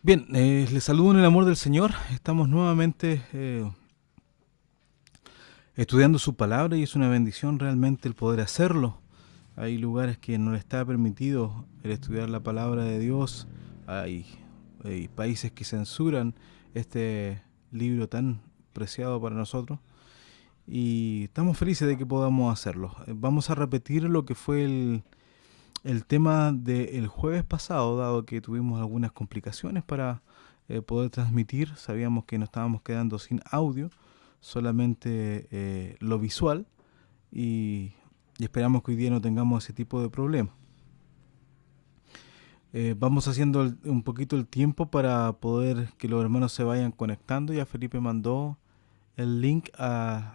Bien, les saludo en el amor del Señor. Estamos nuevamente estudiando su palabra y es una bendición realmente el poder hacerlo. Hay lugares que no le está permitido el estudiar la palabra de Dios. Hay, hay países que censuran este libro tan preciado para nosotros. Y estamos felices de que podamos hacerlo. Vamos a repetir lo que fue el tema del jueves pasado, dado que tuvimos algunas complicaciones para poder transmitir. Sabíamos que nos estábamos quedando sin audio, solamente lo visual, y, y esperamos que hoy día no tengamos ese tipo de problema. Vamos haciendo un poquito el tiempo para poder que los hermanos se vayan conectando. Ya Felipe mandó el link a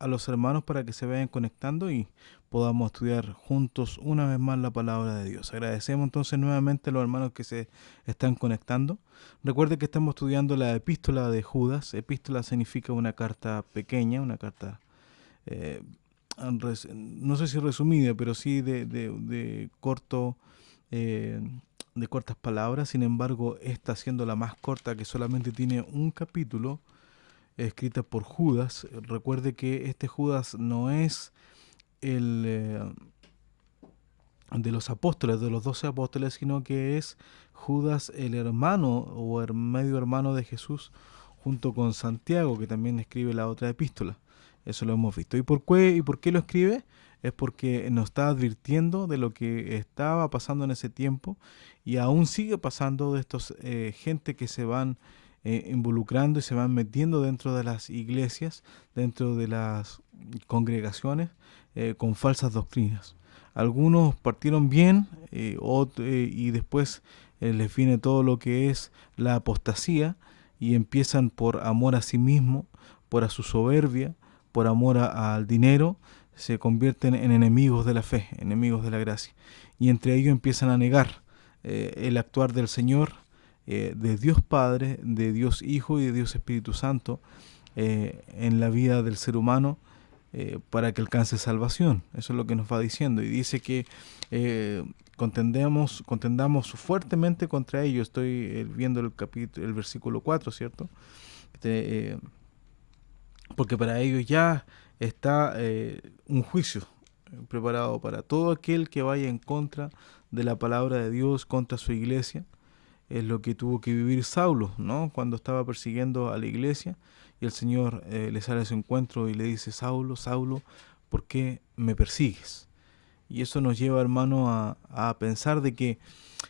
los hermanos para que se vayan conectando y podamos estudiar juntos una vez más la palabra de Dios. Agradecemos entonces nuevamente a los hermanos que se están conectando. Recuerde que estamos estudiando la epístola de Judas. Epístola significa una carta pequeña, una carta, eh, no sé si resumida, pero sí de corto, eh, de cortas palabras. Sin embargo, esta siendo la más corta, que solamente tiene un capítulo, escrita por Judas. Recuerde que este Judas no es el de los apóstoles, de los 12 apóstoles, sino que es Judas el hermano o el medio hermano de Jesús, junto con Santiago, que también escribe la otra epístola. Eso lo hemos visto. ¿Y por qué lo escribe? Es porque nos está advirtiendo de lo que estaba pasando en ese tiempo y aún sigue pasando de estos gente que se van involucrando y se van metiendo dentro de las iglesias, dentro de las congregaciones, con falsas doctrinas. Algunos partieron bien y después les viene todo lo que es la apostasía y empiezan por amor a sí mismo, por a su soberbia, por amor al dinero, se convierten en enemigos de la fe, enemigos de la gracia. Y entre ellos empiezan a negar el actuar del Señor, de Dios Padre, de Dios Hijo y de Dios Espíritu Santo en la vida del ser humano para que alcance salvación. Eso es lo que nos va diciendo. Y dice que contendamos fuertemente contra ellos. Estoy viendo el versículo 4, ¿cierto? Este, porque para ellos ya está un juicio preparado para todo aquel que vaya en contra de la palabra de Dios, contra su iglesia. Es lo que tuvo que vivir Saulo, ¿no? Cuando estaba persiguiendo a la iglesia y el Señor le sale a su encuentro y le dice: Saulo, Saulo, ¿por qué me persigues? Y eso nos lleva, hermano, a pensar de que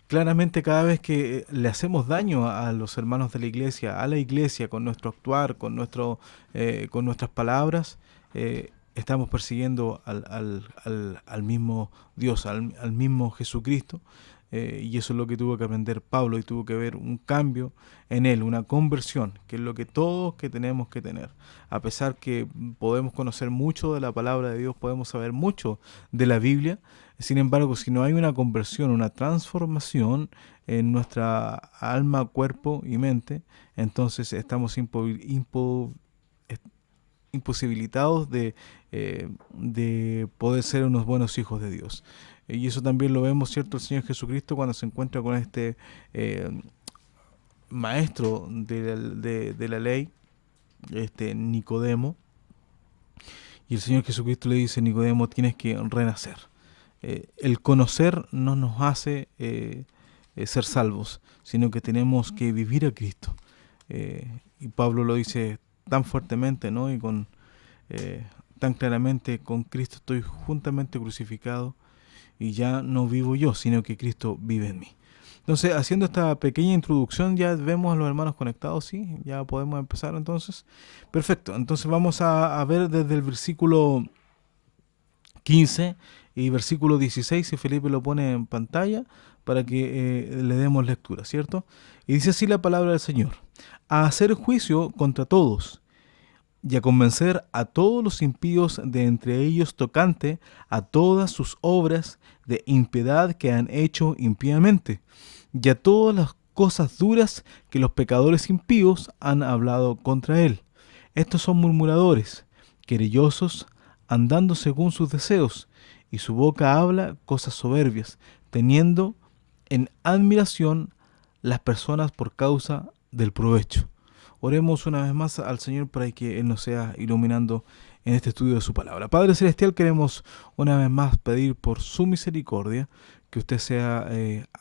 claramente cada vez que le hacemos daño a los hermanos de la iglesia, a la iglesia, con nuestro actuar, con nuestras palabras, estamos persiguiendo al mismo Dios, al mismo Jesucristo. Y eso es lo que tuvo que aprender Pablo y tuvo que haber un cambio en él, una conversión, que es lo que todos que tenemos que tener. A pesar que podemos conocer mucho de la palabra de Dios, podemos saber mucho de la Biblia, sin embargo, si no hay una conversión, una transformación en nuestra alma, cuerpo y mente, entonces estamos imposibilitados de poder ser unos buenos hijos de Dios. Y eso también lo vemos, ¿cierto? El Señor Jesucristo cuando se encuentra con este maestro de la ley, este Nicodemo, y el Señor Jesucristo le dice: Nicodemo, tienes que renacer. El conocer no nos hace ser salvos, sino que tenemos que vivir a Cristo. Y Pablo lo dice tan fuertemente, ¿no? Y eh, tan claramente: con Cristo estoy juntamente crucificado y ya no vivo yo, sino que Cristo vive en mí. Entonces, haciendo esta pequeña introducción, ya vemos a los hermanos conectados, ¿sí? Ya podemos empezar entonces. Perfecto, entonces vamos a ver desde el versículo 15 y versículo 16, si Felipe lo pone en pantalla, para que le demos lectura, ¿cierto? Y dice así la palabra del Señor: a hacer juicio contra todos y a convencer a todos los impíos de entre ellos tocante a todas sus obras de impiedad que han hecho impíamente, y a todas las cosas duras que los pecadores impíos han hablado contra él. Estos son murmuradores, querellosos, andando según sus deseos, y su boca habla cosas soberbias, teniendo en admiración las personas por causa del provecho. Oremos una vez más al Señor para que Él nos sea iluminando en este estudio de su palabra. Padre Celestial, queremos una vez más pedir por su misericordia que usted sea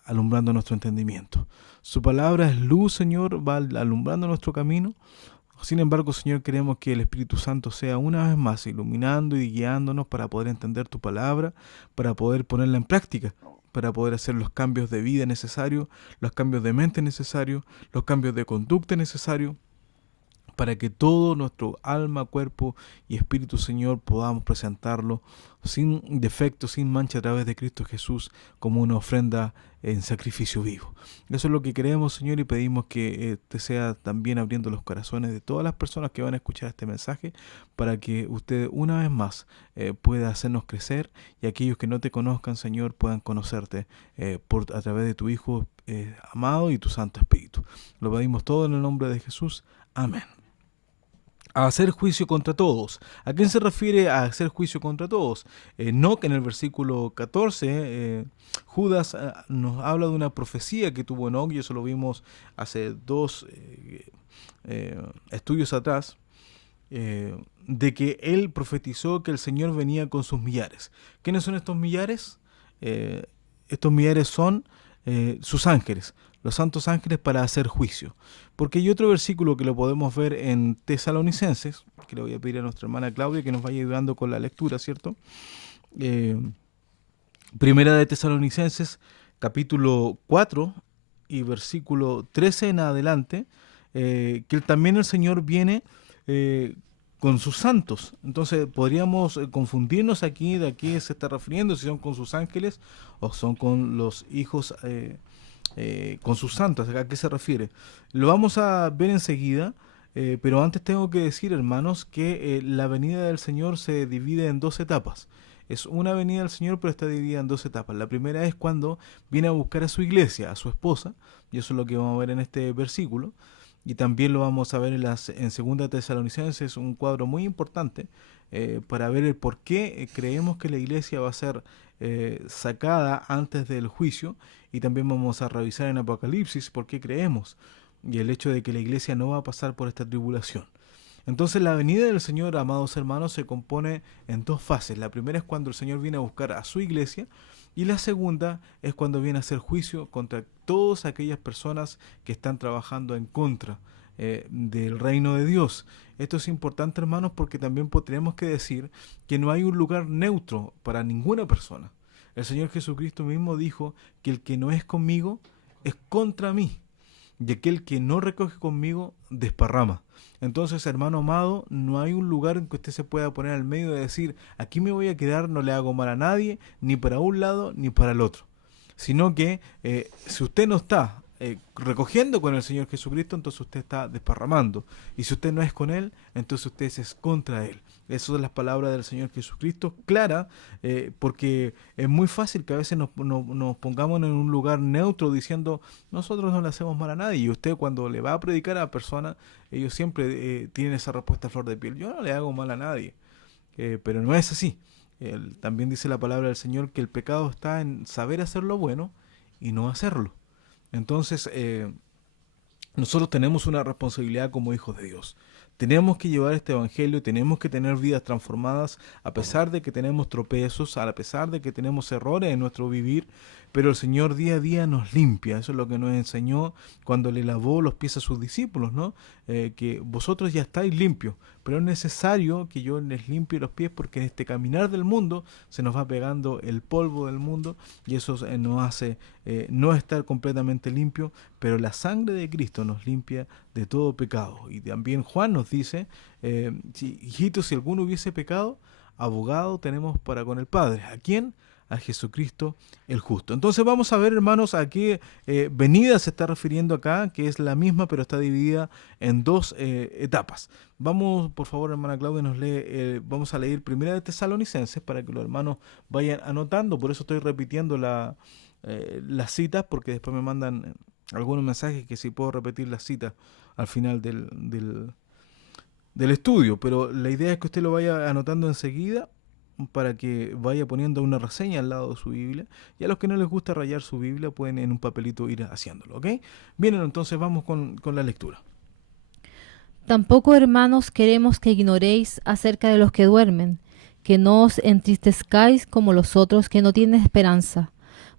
alumbrando nuestro entendimiento. Su palabra es luz, Señor, va alumbrando nuestro camino. Sin embargo, Señor, queremos que el Espíritu Santo sea una vez más iluminando y guiándonos para poder entender tu palabra, para poder ponerla en práctica, para poder hacer los cambios de vida necesarios, los cambios de mente necesarios, los cambios de conducta necesarios, para que todo nuestro alma, cuerpo y espíritu, Señor, podamos presentarlo sin defecto, sin mancha a través de Cristo Jesús como una ofrenda en sacrificio vivo. Eso es lo que queremos, Señor, y pedimos que te sea también abriendo los corazones de todas las personas que van a escuchar este mensaje, para que usted una vez más pueda hacernos crecer, y aquellos que no te conozcan, Señor, puedan conocerte a través de tu Hijo amado y tu Santo Espíritu. Lo pedimos todo en el nombre de Jesús. Amén. A hacer juicio contra todos. ¿A quién se refiere a hacer juicio contra todos? Enoc, en el versículo 14, Judas nos habla de una profecía que tuvo Enoc, y eso lo vimos hace dos estudios atrás, de que él profetizó que el Señor venía con sus millares. ¿Quiénes son estos millares? Estos millares son sus ángeles, los santos ángeles, para hacer juicio. Porque hay otro versículo que lo podemos ver en Tesalonicenses, que le voy a pedir a nuestra hermana Claudia que nos vaya ayudando con la lectura, ¿cierto? Primera de Tesalonicenses, capítulo 4 y versículo 13 en adelante, que también el Señor viene con sus santos. Entonces podríamos confundirnos aquí de a qué se está refiriendo, si son con sus ángeles o son con los hijos, con sus santos. ¿A qué se refiere? Lo vamos a ver enseguida, pero antes tengo que decir, hermanos, que la venida del Señor se divide en dos etapas. Es una venida del Señor, pero está dividida en dos etapas. La primera es cuando viene a buscar a su iglesia, a su esposa, y eso es lo que vamos a ver en este versículo. Y también lo vamos a ver en Segunda Tesalonicenses, un cuadro muy importante para ver el por qué creemos que la iglesia va a ser sacada antes del juicio. Y también vamos a revisar en Apocalipsis por qué creemos, y el hecho de que la iglesia no va a pasar por esta tribulación. Entonces la venida del Señor, amados hermanos, se compone en dos fases. La primera es cuando el Señor viene a buscar a su iglesia, y la segunda es cuando viene a hacer juicio contra todas aquellas personas que están trabajando en contra del reino de Dios. Esto es importante, hermanos, porque también tenemos que decir que no hay un lugar neutro para ninguna persona. El Señor Jesucristo mismo dijo que el que no es conmigo es contra mí, y aquel que no recoge conmigo desparrama. Entonces, hermano amado, no hay un lugar en que usted se pueda poner al medio de decir, aquí me voy a quedar, no le hago mal a nadie, ni para un lado ni para el otro. Sino que si usted no está recogiendo con el Señor Jesucristo, entonces usted está desparramando. Y si usted no es con Él, entonces usted es contra Él. Esas son las palabras del Señor Jesucristo, clara, porque es muy fácil que a veces nos pongamos en un lugar neutro diciendo, nosotros no le hacemos mal a nadie. Y usted, cuando le va a predicar a la persona, ellos siempre tienen esa respuesta a flor de piel: yo no le hago mal a nadie. Pero no es así. También dice la palabra del Señor que el pecado está en saber hacer lo bueno y no hacerlo. Entonces, nosotros tenemos una responsabilidad como hijos de Dios. Tenemos que llevar este evangelio, tenemos que tener vidas transformadas, a pesar de que tenemos tropezos, a pesar de que tenemos errores en nuestro vivir, pero el Señor día a día nos limpia. Eso es lo que nos enseñó cuando le lavó los pies a sus discípulos, ¿no? Que vosotros ya estáis limpios, pero es necesario que yo les limpie los pies, porque en este caminar del mundo se nos va pegando el polvo del mundo, y eso nos hace no estar completamente limpio, pero la sangre de Cristo nos limpia de todo pecado. Y también Juan nos dice, hijitos, si alguno hubiese pecado, abogado tenemos para con el Padre. ¿A quién? A Jesucristo el justo. Entonces vamos a ver, hermanos, a qué venida se está refiriendo acá, que es la misma, pero está dividida en dos etapas. Vamos, por favor, hermana Claudia, vamos a leer Primera de Tesalonicenses para que los hermanos vayan anotando. Por eso estoy repitiendo las citas, porque después me mandan algunos mensajes que si puedo repetir las citas al final del estudio. Pero la idea es que usted lo vaya anotando enseguida, para que vaya poniendo una reseña al lado de su Biblia. Y a los que no les gusta rayar su Biblia, pueden en un papelito ir haciéndolo, ¿ok? Bien, entonces vamos con la lectura. Tampoco, hermanos, queremos que ignoréis acerca de los que duermen, que no os entristezcáis como los otros que no tienen esperanza.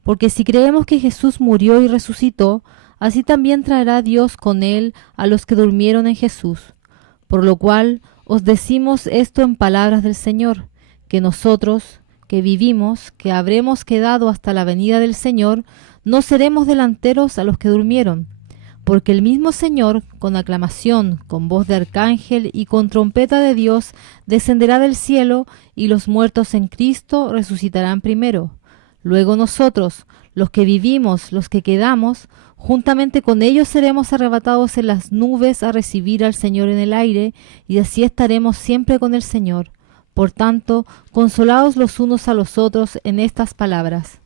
Porque si creemos que Jesús murió y resucitó, así también traerá Dios con él a los que durmieron en Jesús. Por lo cual os decimos esto en palabras del Señor, que nosotros, que vivimos, que habremos quedado hasta la venida del Señor, no seremos delanteros a los que durmieron. Porque el mismo Señor, con aclamación, con voz de arcángel y con trompeta de Dios, descenderá del cielo, y los muertos en Cristo resucitarán primero. Luego nosotros, los que vivimos, los que quedamos, juntamente con ellos seremos arrebatados en las nubes a recibir al Señor en el aire, y así estaremos siempre con el Señor. Por tanto, consolaos los unos a los otros en estas palabras.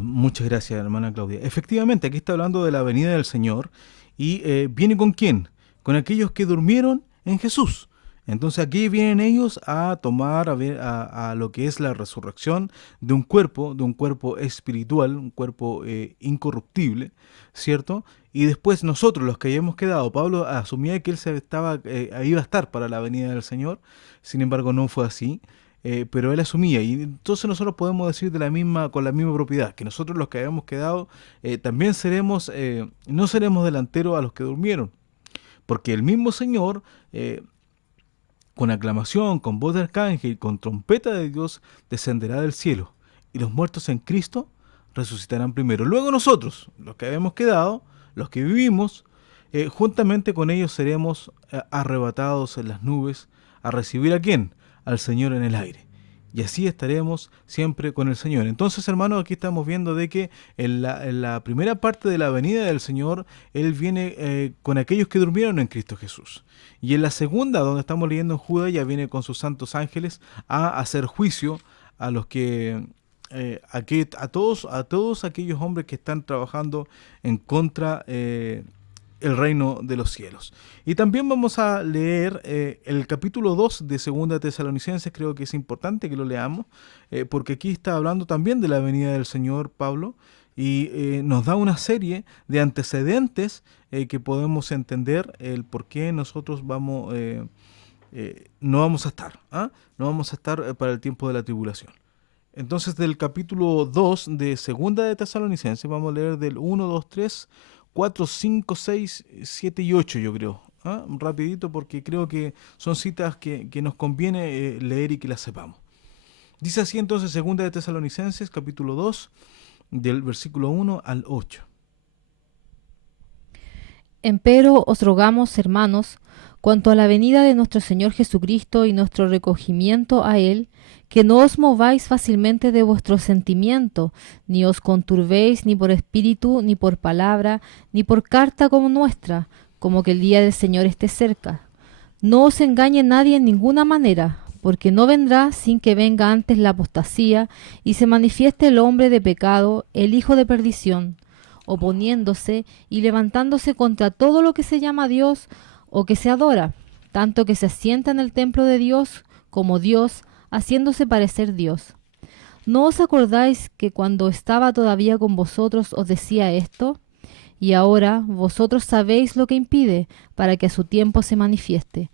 Muchas gracias, hermana Claudia. Efectivamente, aquí está hablando de la venida del Señor y viene con quién? Con aquellos que durmieron en Jesús. Entonces aquí vienen ellos a tomar a lo que es la resurrección de un cuerpo espiritual, un cuerpo incorruptible, ¿cierto? Y después nosotros, los que hayamos quedado, Pablo asumía que él iba a estar para la venida del Señor, sin embargo no fue así. Pero él asumía, y entonces nosotros podemos decir con la misma propiedad, que nosotros los que hayamos quedado también no seremos delanteros a los que durmieron, porque el mismo Señor, con aclamación, con voz de arcángel, con trompeta de Dios, descenderá del cielo, y los muertos en Cristo resucitarán primero. Luego nosotros, los que hayamos quedado, los que vivimos, juntamente con ellos seremos arrebatados en las nubes a recibir ¿a quién? Al Señor en el aire. Y así estaremos siempre con el Señor. Entonces, hermanos, aquí estamos viendo de que en la primera parte de la venida del Señor, Él viene con aquellos que durmieron en Cristo Jesús. Y en la segunda, donde estamos leyendo en Judas, ya viene con sus santos ángeles a hacer juicio a los que a todos aquellos hombres que están trabajando en contra el reino de los cielos. Y también vamos a leer el capítulo 2 de Segunda Tesalonicenses. Creo que es importante que lo leamos, porque aquí está hablando también de la venida del Señor Pablo, y nos da una serie de antecedentes que podemos entender el por qué nosotros no vamos a estar, ¿ah? No vamos a estar para el tiempo de la tribulación. Entonces, del capítulo 2 de Segunda de Tesalonicenses, vamos a leer del 1, 2, 3, 4, 5, 6, 7 y 8, yo creo. ¿Ah? Rapidito, porque creo que son citas que nos conviene leer y que las sepamos. Dice así entonces Segunda de Tesalonicenses, capítulo 2, del versículo 1 al 8. Empero os rogamos, hermanos, cuanto a la venida de nuestro Señor Jesucristo y nuestro recogimiento a Él, que no os mováis fácilmente de vuestro sentimiento, ni os conturbéis ni por espíritu, ni por palabra, ni por carta como nuestra, como que el día del Señor esté cerca. No os engañe nadie en ninguna manera, porque no vendrá sin que venga antes la apostasía y se manifieste el hombre de pecado, el hijo de perdición, oponiéndose y levantándose contra todo lo que se llama Dios o que se adora, tanto que se asienta en el templo de Dios como Dios, haciéndose parecer Dios. ¿No os acordáis que cuando estaba todavía con vosotros os decía esto? Y ahora vosotros sabéis lo que impide para que a su tiempo se manifieste,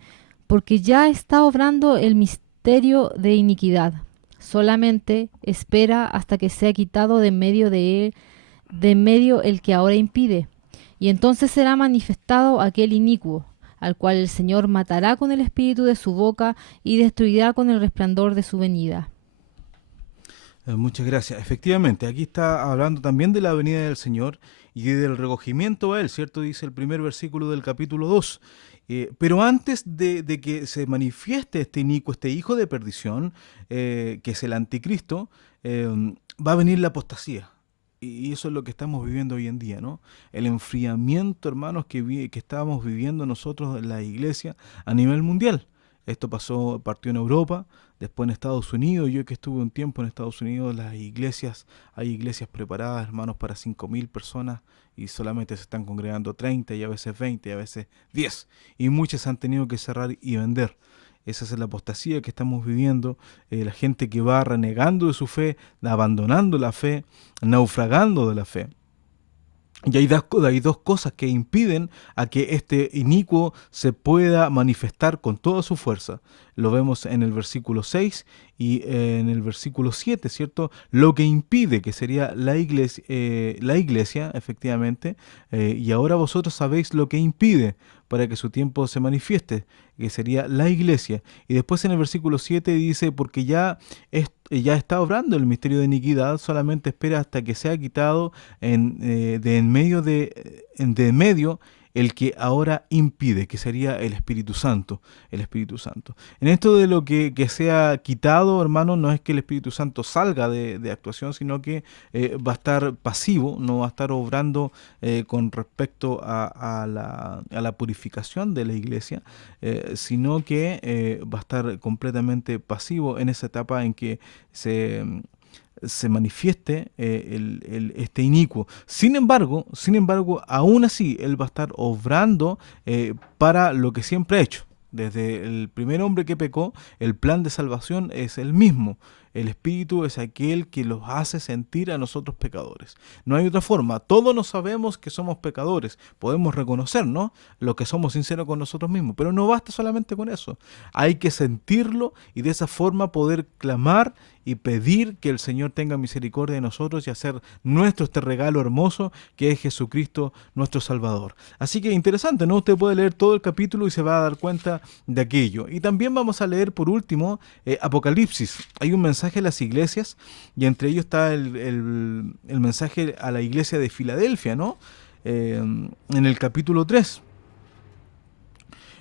porque ya está obrando el misterio de iniquidad. Solamente espera hasta que sea quitado de en medio el que ahora impide, y entonces será manifestado aquel inicuo, al cual el Señor matará con el espíritu de su boca y destruirá con el resplandor de su venida. Muchas gracias. Efectivamente, aquí está hablando también de la venida del Señor y del recogimiento a Él, ¿cierto? Dice el primer versículo del capítulo 2. Pero antes de que se manifieste este inicuo, este hijo de perdición, que es el anticristo, va a venir la apostasía. Y eso es lo que estamos viviendo hoy en día, ¿no? El enfriamiento, hermanos, que estábamos viviendo nosotros en la iglesia a nivel mundial. Esto partió en Europa, después en Estados Unidos. Yo que estuve un tiempo en Estados Unidos, hay iglesias preparadas, hermanos, para 5.000 personas y solamente se están congregando 30 y a veces 20 y a veces 10. Y muchas han tenido que cerrar y vender. esa es la apostasía que estamos viviendo, la gente que va renegando de su fe, abandonando la fe, naufragando de la fe. Y hay dos cosas que impiden a que este inicuo se pueda manifestar con toda su fuerza. Lo vemos en el versículo 6 y en el versículo 7, ¿cierto? Lo que impide, que sería la iglesia efectivamente, y ahora vosotros sabéis lo que impide para que su tiempo se manifieste, que sería la iglesia. Y después en el versículo 7 dice, porque ya está obrando el misterio de iniquidad, solamente espera hasta que sea quitado de en medio el que ahora impide, que sería el Espíritu Santo, el Espíritu Santo. En esto de lo que sea quitado, hermano, no es que el Espíritu Santo salga de actuación, sino que va a estar pasivo, no va a estar obrando con respecto a la purificación de la iglesia, sino que va a estar completamente pasivo en esa etapa en que se manifieste este inicuo. Sin embargo, aún así, Él va a estar obrando para lo que siempre ha hecho. Desde el primer hombre que pecó, el plan de salvación es el mismo. El Espíritu es aquel que los hace sentir a nosotros pecadores. No hay otra forma. Todos nos sabemos que somos pecadores. Podemos reconocernos lo que somos sinceros con nosotros mismos. Pero no basta solamente con eso. Hay que sentirlo y de esa forma poder clamar y pedir que el Señor tenga misericordia de nosotros y hacer nuestro este regalo hermoso que es Jesucristo nuestro Salvador. Así que interesante, ¿no? Usted puede leer todo el capítulo y se va a dar cuenta de aquello. Y también vamos a leer por último Apocalipsis. Hay un mensaje a las iglesias y entre ellos está el mensaje a la iglesia de Filadelfia, ¿no? En el capítulo 3.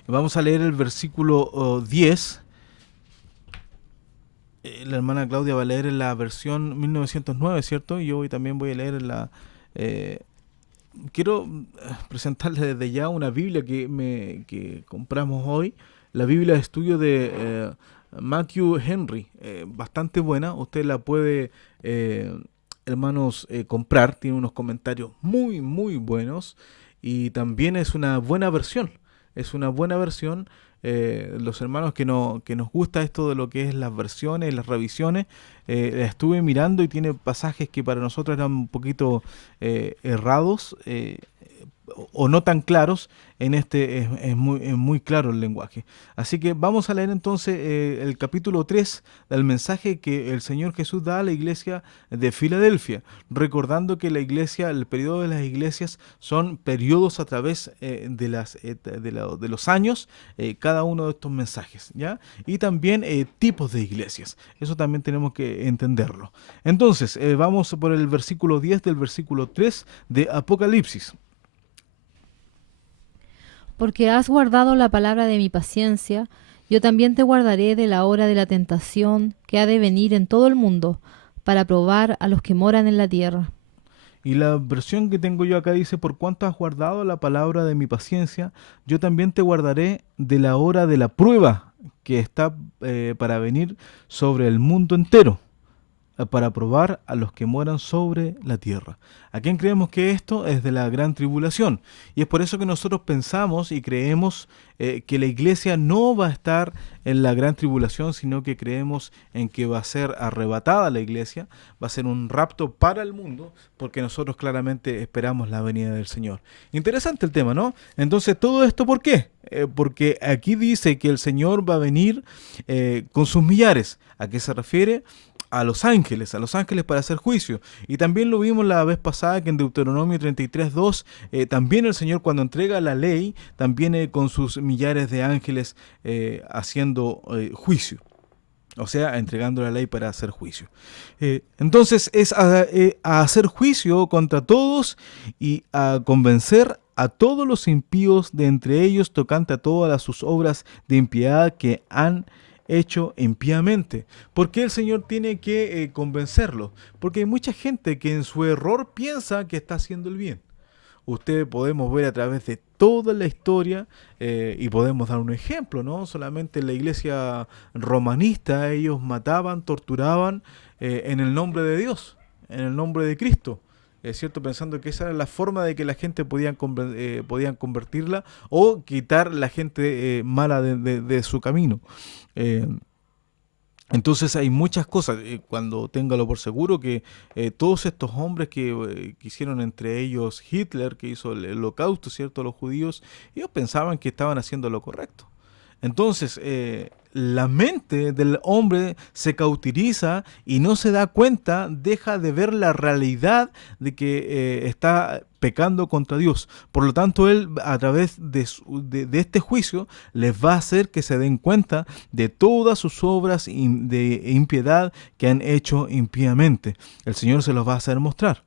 Vamos a leer el versículo 10. La hermana Claudia va a leer en la versión 1909, ¿cierto? Y yo también voy a leer en la... quiero presentarles desde ya una Biblia que compramos hoy. La Biblia de estudio de Matthew Henry. Bastante buena. Usted la puede, hermanos, comprar. Tiene unos comentarios muy, muy buenos. Y también es una buena versión. Es una buena versión. Los hermanos que nos gusta esto de lo que es las versiones, las revisiones, la estuve mirando y tiene pasajes que para nosotros eran un poquito errados o no tan claros. En este es muy claro el lenguaje. Así que vamos a leer entonces el capítulo 3 del mensaje que el Señor Jesús da a la iglesia de Filadelfia, recordando que la iglesia, el periodo de las iglesias son periodos a través de los años, cada uno de estos mensajes, ¿ya? Y también tipos de iglesias. Eso también tenemos que entenderlo. Entonces, vamos por el versículo 10 del versículo 3 de Apocalipsis. Porque has guardado la palabra de mi paciencia, yo también te guardaré de la hora de la tentación que ha de venir en todo el mundo, para probar a los que moran en la tierra. Y la versión que tengo yo acá dice, por cuanto has guardado la palabra de mi paciencia, yo también te guardaré de la hora de la prueba que está para venir sobre el mundo entero, para probar a los que moran sobre la tierra. ¿A quién creemos que esto es de la gran tribulación? Y es por eso que nosotros pensamos y creemos que la iglesia no va a estar en la gran tribulación, sino que creemos en que va a ser arrebatada la iglesia, va a ser un rapto para el mundo, porque nosotros claramente esperamos la venida del Señor. Interesante el tema, ¿no? Entonces, ¿todo esto por qué? Porque aquí dice que el Señor va a venir con sus millares. ¿A qué se refiere? A los ángeles para hacer juicio. Y también lo vimos la vez pasada que en Deuteronomio 33:2 también el Señor cuando entrega la ley, también con sus millares de ángeles haciendo juicio. O sea, entregando la ley para hacer juicio. Entonces es a hacer juicio contra todos y a convencer a todos los impíos de entre ellos tocante a todas sus obras de impiedad que han hecho impíamente. ¿Por qué el Señor tiene que convencerlos? Porque hay mucha gente que en su error piensa que está haciendo el bien. Usted podemos ver a través de toda la historia y podemos dar un ejemplo, ¿no? Solamente en la iglesia romanista ellos mataban, torturaban en el nombre de Dios, en el nombre de Cristo. ¿cierto? Pensando que esa era la forma de que la gente podían convertirla o quitar la gente mala de su camino. Eh, entonces hay muchas cosas, cuando téngalo por seguro, que todos estos hombres que hicieron, entre ellos Hitler, que hizo el holocausto, ¿cierto?, a los judíos, ellos pensaban que estaban haciendo lo correcto. Entonces, la mente del hombre se cauteriza y no se da cuenta, deja de ver la realidad de que está pecando contra Dios. Por lo tanto, él a través de este juicio les va a hacer que se den cuenta de todas sus obras de impiedad que han hecho impíamente. El Señor se los va a hacer mostrar.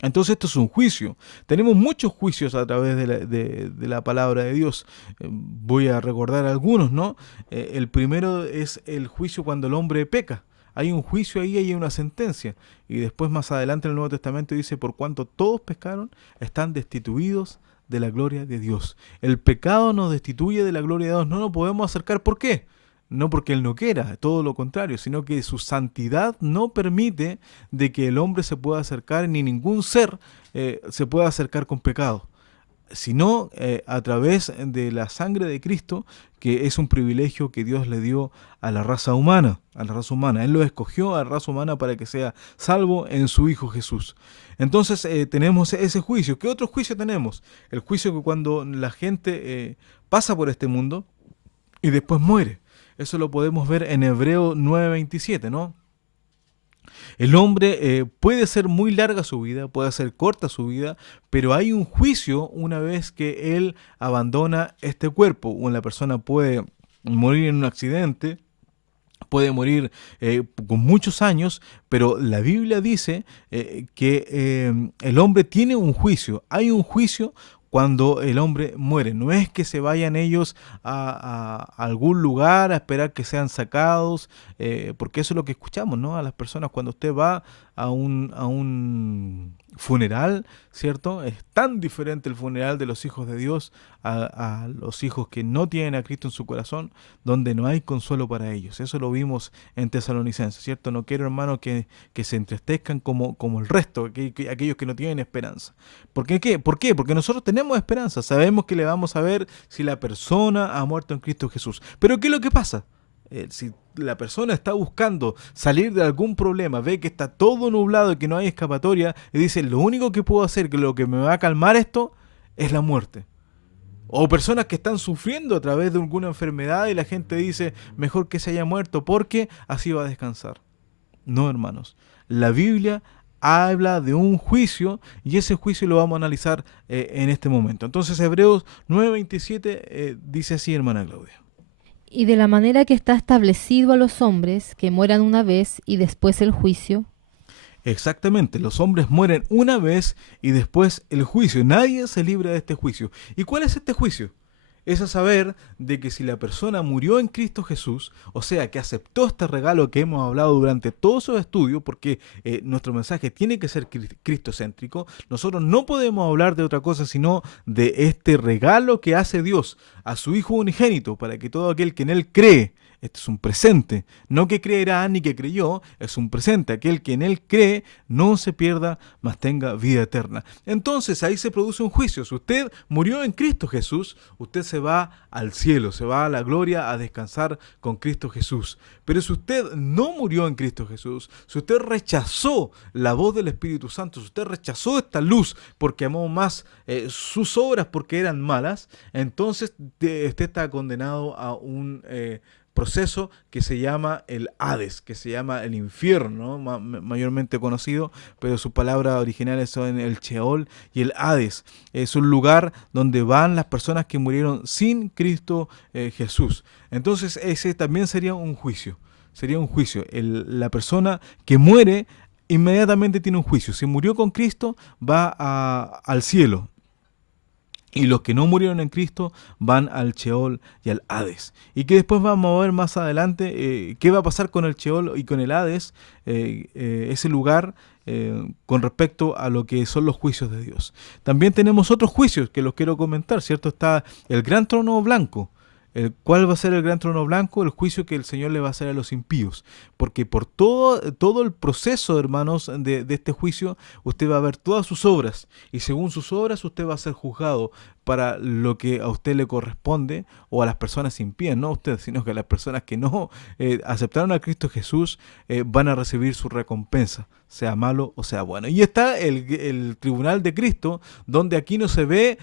Entonces esto es un juicio. Tenemos muchos juicios a través de la palabra de Dios. Voy a recordar algunos, ¿no? El primero es el juicio cuando el hombre peca. Hay un juicio ahí, hay una sentencia. Y después más adelante en el Nuevo Testamento dice, por cuanto todos pecaron, están destituidos de la gloria de Dios. El pecado nos destituye de la gloria de Dios. No nos podemos acercar. ¿Por qué? No porque Él no quiera, todo lo contrario, sino que su santidad no permite de que el hombre se pueda acercar, ni ningún ser se pueda acercar con pecado, sino a través de la sangre de Cristo, que es un privilegio que Dios le dio a la raza humana, Él lo escogió a la raza humana para que sea salvo en su Hijo Jesús. Entonces tenemos ese juicio. ¿Qué otro juicio tenemos? El juicio que cuando la gente pasa por este mundo y después muere. Eso lo podemos ver en Hebreo 9:27, ¿no? El hombre puede ser muy larga su vida, puede ser corta su vida, pero hay un juicio una vez que él abandona este cuerpo. Una persona puede morir en un accidente, puede morir con muchos años, pero la Biblia dice que el hombre tiene un juicio. Hay un juicio cuando el hombre muere. No es que se vayan ellos a algún lugar a esperar que sean sacados, porque eso es lo que escuchamos, ¿no? A las personas cuando usted va a un funeral, ¿cierto? Es tan diferente el funeral de los hijos de Dios a los hijos que no tienen a Cristo en su corazón, donde no hay consuelo para ellos. Eso lo vimos en Tesalonicenses, ¿cierto? No quiero, hermano, que se entristezcan como el resto, aquellos que no tienen esperanza. ¿Por qué? ¿Por qué? Porque nosotros tenemos esperanza, sabemos que le vamos a ver si la persona ha muerto en Cristo Jesús. Pero ¿qué es lo que pasa? Si la persona está buscando salir de algún problema, ve que está todo nublado y que no hay escapatoria, y dice, lo único que puedo hacer, que lo que me va a calmar esto, es la muerte. O personas que están sufriendo a través de alguna enfermedad y la gente dice, mejor que se haya muerto porque así va a descansar. No, hermanos. La Biblia habla de un juicio y ese juicio lo vamos a analizar en este momento. Entonces Hebreos 9:27 dice así, hermana Claudia. Y de la manera que está establecido a los hombres que mueran una vez y después el juicio. Exactamente, los hombres mueren una vez y después el juicio. Nadie se libra de este juicio. ¿Y cuál es este juicio? Es a saber de que si la persona murió en Cristo Jesús, o sea, que aceptó este regalo que hemos hablado durante todos esos estudios, porque nuestro mensaje tiene que ser cristocéntrico, nosotros no podemos hablar de otra cosa sino de este regalo que hace Dios a su Hijo unigénito, para que todo aquel que en Él cree, este es un presente, no que creerá ni que creyó, es un presente. Aquel que en Él cree no se pierda, mas tenga vida eterna. Entonces ahí se produce un juicio. Si usted murió en Cristo Jesús, usted se va al cielo, se va a la gloria a descansar con Cristo Jesús. Pero si usted no murió en Cristo Jesús, si usted rechazó la voz del Espíritu Santo, si usted rechazó esta luz porque amó más sus obras porque eran malas, entonces usted está condenado a un proceso que se llama el Hades, que se llama el infierno, ¿no? Mayormente conocido, pero sus palabras originales son el Sheol y el Hades. Es un lugar donde van las personas que murieron sin Cristo Jesús. Entonces ese también sería un juicio. Sería un juicio. La persona que muere inmediatamente tiene un juicio. Si murió con Cristo, va al cielo. Y los que no murieron en Cristo van al Sheol y al Hades. Y que después vamos a ver más adelante qué va a pasar con el Sheol y con el Hades, ese lugar con respecto a lo que son los juicios de Dios. También tenemos otros juicios que los quiero comentar, ¿cierto? Está el gran trono blanco. ¿Cuál va a ser el gran trono blanco? El juicio que el Señor le va a hacer a los impíos. Porque por todo el proceso, hermanos, de este juicio, usted va a ver todas sus obras. Y según sus obras, usted va a ser juzgado para lo que a usted le corresponde, o a las personas impías, no a usted, sino que a las personas que no aceptaron a Cristo Jesús, van a recibir su recompensa, sea malo o sea bueno. Y está el tribunal de Cristo, donde aquí no se ve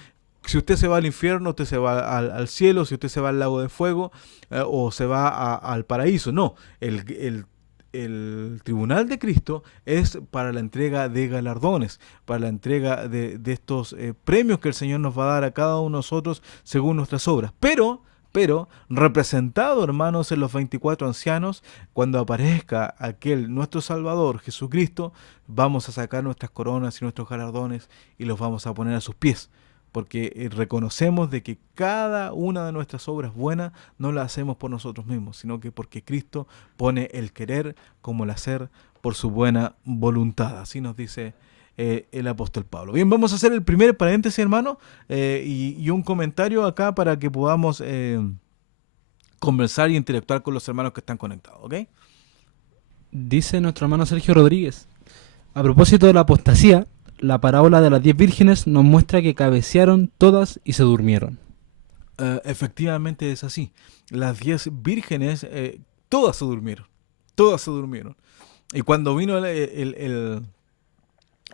si usted se va al infierno, usted se va al cielo, si usted se va al lago de fuego, o se va al paraíso. No, el tribunal de Cristo es para la entrega de galardones, para la entrega de estos premios que el Señor nos va a dar a cada uno de nosotros según nuestras obras. Pero, representado, hermanos, en los 24 ancianos, cuando aparezca aquel nuestro Salvador, Jesucristo, vamos a sacar nuestras coronas y nuestros galardones y los vamos a poner a sus pies, porque reconocemos de que cada una de nuestras obras buenas no las hacemos por nosotros mismos, sino que porque Cristo pone el querer como el hacer por su buena voluntad. Así nos dice el apóstol Pablo. Bien, vamos a hacer el primer paréntesis, hermano, y un comentario acá para que podamos conversar y interactuar con los hermanos que están conectados, ¿ok? Dice nuestro hermano Sergio Rodríguez: a propósito de la apostasía, la parábola de las 10 vírgenes nos muestra que cabecearon todas y se durmieron. Efectivamente es así. Las 10 vírgenes, todas se durmieron. Todas se durmieron. Y cuando vino el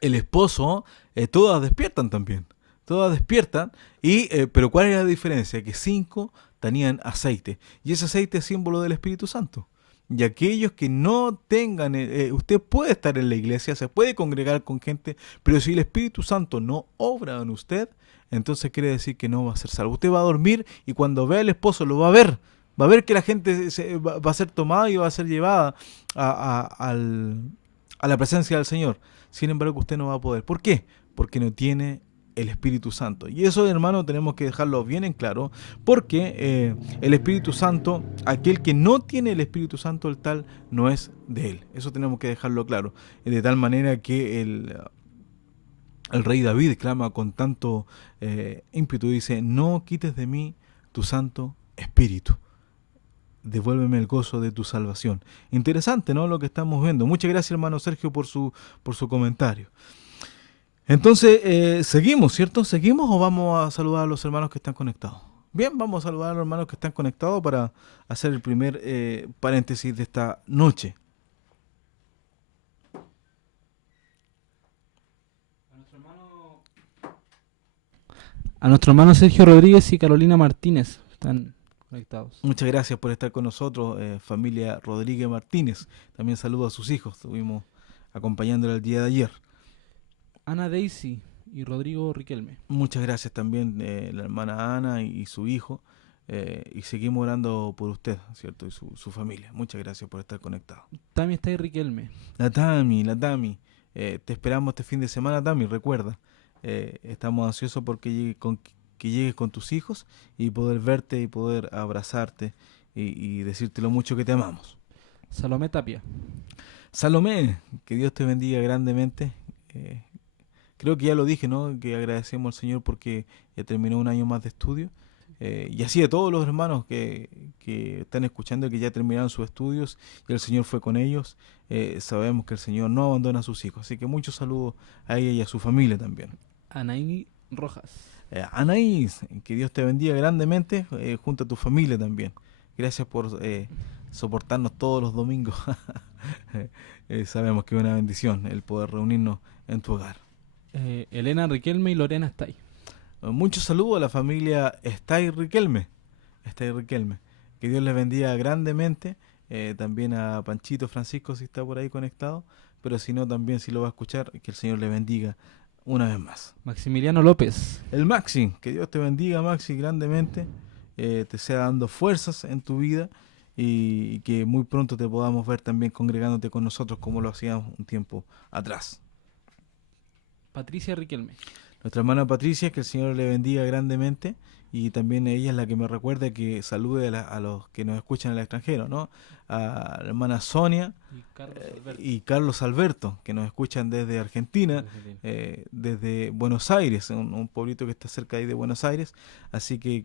esposo, todas despiertan también. Todas despiertan. Pero ¿cuál es la diferencia? Que 5 tenían aceite. Y ese aceite es símbolo del Espíritu Santo. Y aquellos que no tengan, usted puede estar en la iglesia, se puede congregar con gente, pero si el Espíritu Santo no obra en usted, entonces quiere decir que no va a ser salvo. Usted va a dormir y cuando vea al esposo lo va a ver. Va a ver que la gente va a ser tomada y va a ser llevada a la presencia del Señor. Sin embargo, usted no va a poder. ¿Por qué? Porque no tiene el Espíritu Santo. Y eso, hermano, tenemos que dejarlo bien en claro, porque el Espíritu Santo, aquel que no tiene el Espíritu Santo, el tal no es de él. Eso tenemos que dejarlo claro. De tal manera que el rey David clama con tanto ímpetu, dice: no quites de mí tu Santo Espíritu. Devuélveme el gozo de tu salvación. Interesante, ¿no? Lo que estamos viendo. Muchas gracias, hermano Sergio, por su comentario. Entonces, seguimos, ¿cierto? ¿Seguimos o vamos a saludar a los hermanos que están conectados? Bien, vamos a saludar a los hermanos que están conectados para hacer el primer paréntesis de esta noche. A nuestro hermano Sergio Rodríguez y Carolina Martínez están conectados. Muchas gracias por estar con nosotros, familia Rodríguez Martínez. También saludo a sus hijos, estuvimos acompañándole el día de ayer. Ana Daisy y Rodrigo Riquelme. Muchas gracias también, la hermana Ana y su hijo. Y seguimos orando por usted, ¿cierto? Y su familia. Muchas gracias por estar conectado. Tami está ahí, Riquelme. La Tami. Te esperamos este fin de semana, Tami, recuerda. Estamos ansiosos porque llegues con tus hijos y poder verte y poder abrazarte y decirte lo mucho que te amamos. Salomé Tapia. Salomé, que Dios te bendiga grandemente. Creo que ya lo dije, ¿no? Que agradecemos al Señor porque ya terminó un año más de estudio. Y así de todos los hermanos que están escuchando, que ya terminaron sus estudios y el Señor fue con ellos, sabemos que el Señor no abandona a sus hijos. Así que muchos saludos a ella y a su familia también. Anaí Rojas. Anaís, que Dios te bendiga grandemente, junto a tu familia también. Gracias por soportarnos todos los domingos. Sabemos que es una bendición el poder reunirnos en tu hogar. Elena Riquelme y Lorena Stay. Muchos saludos a la familia Stay Riquelme. Que Dios les bendiga grandemente. También a Panchito Francisco, si está por ahí conectado. Pero si no, también si lo va a escuchar, que el Señor le bendiga una vez más. Maximiliano López. El Maxi, que Dios te bendiga, Maxi, grandemente. Te sea dando fuerzas en tu vida. Y que muy pronto te podamos ver también congregándote con nosotros como lo hacíamos un tiempo atrás. Patricia Riquelme. Nuestra hermana Patricia, que el Señor le bendiga grandemente y también ella es la que me recuerda que salude a los que nos escuchan en el extranjero, ¿no? A la hermana Sonia y Carlos Alberto, que nos escuchan desde Argentina, desde Buenos Aires, un pueblito que está cerca ahí de Buenos Aires. Así que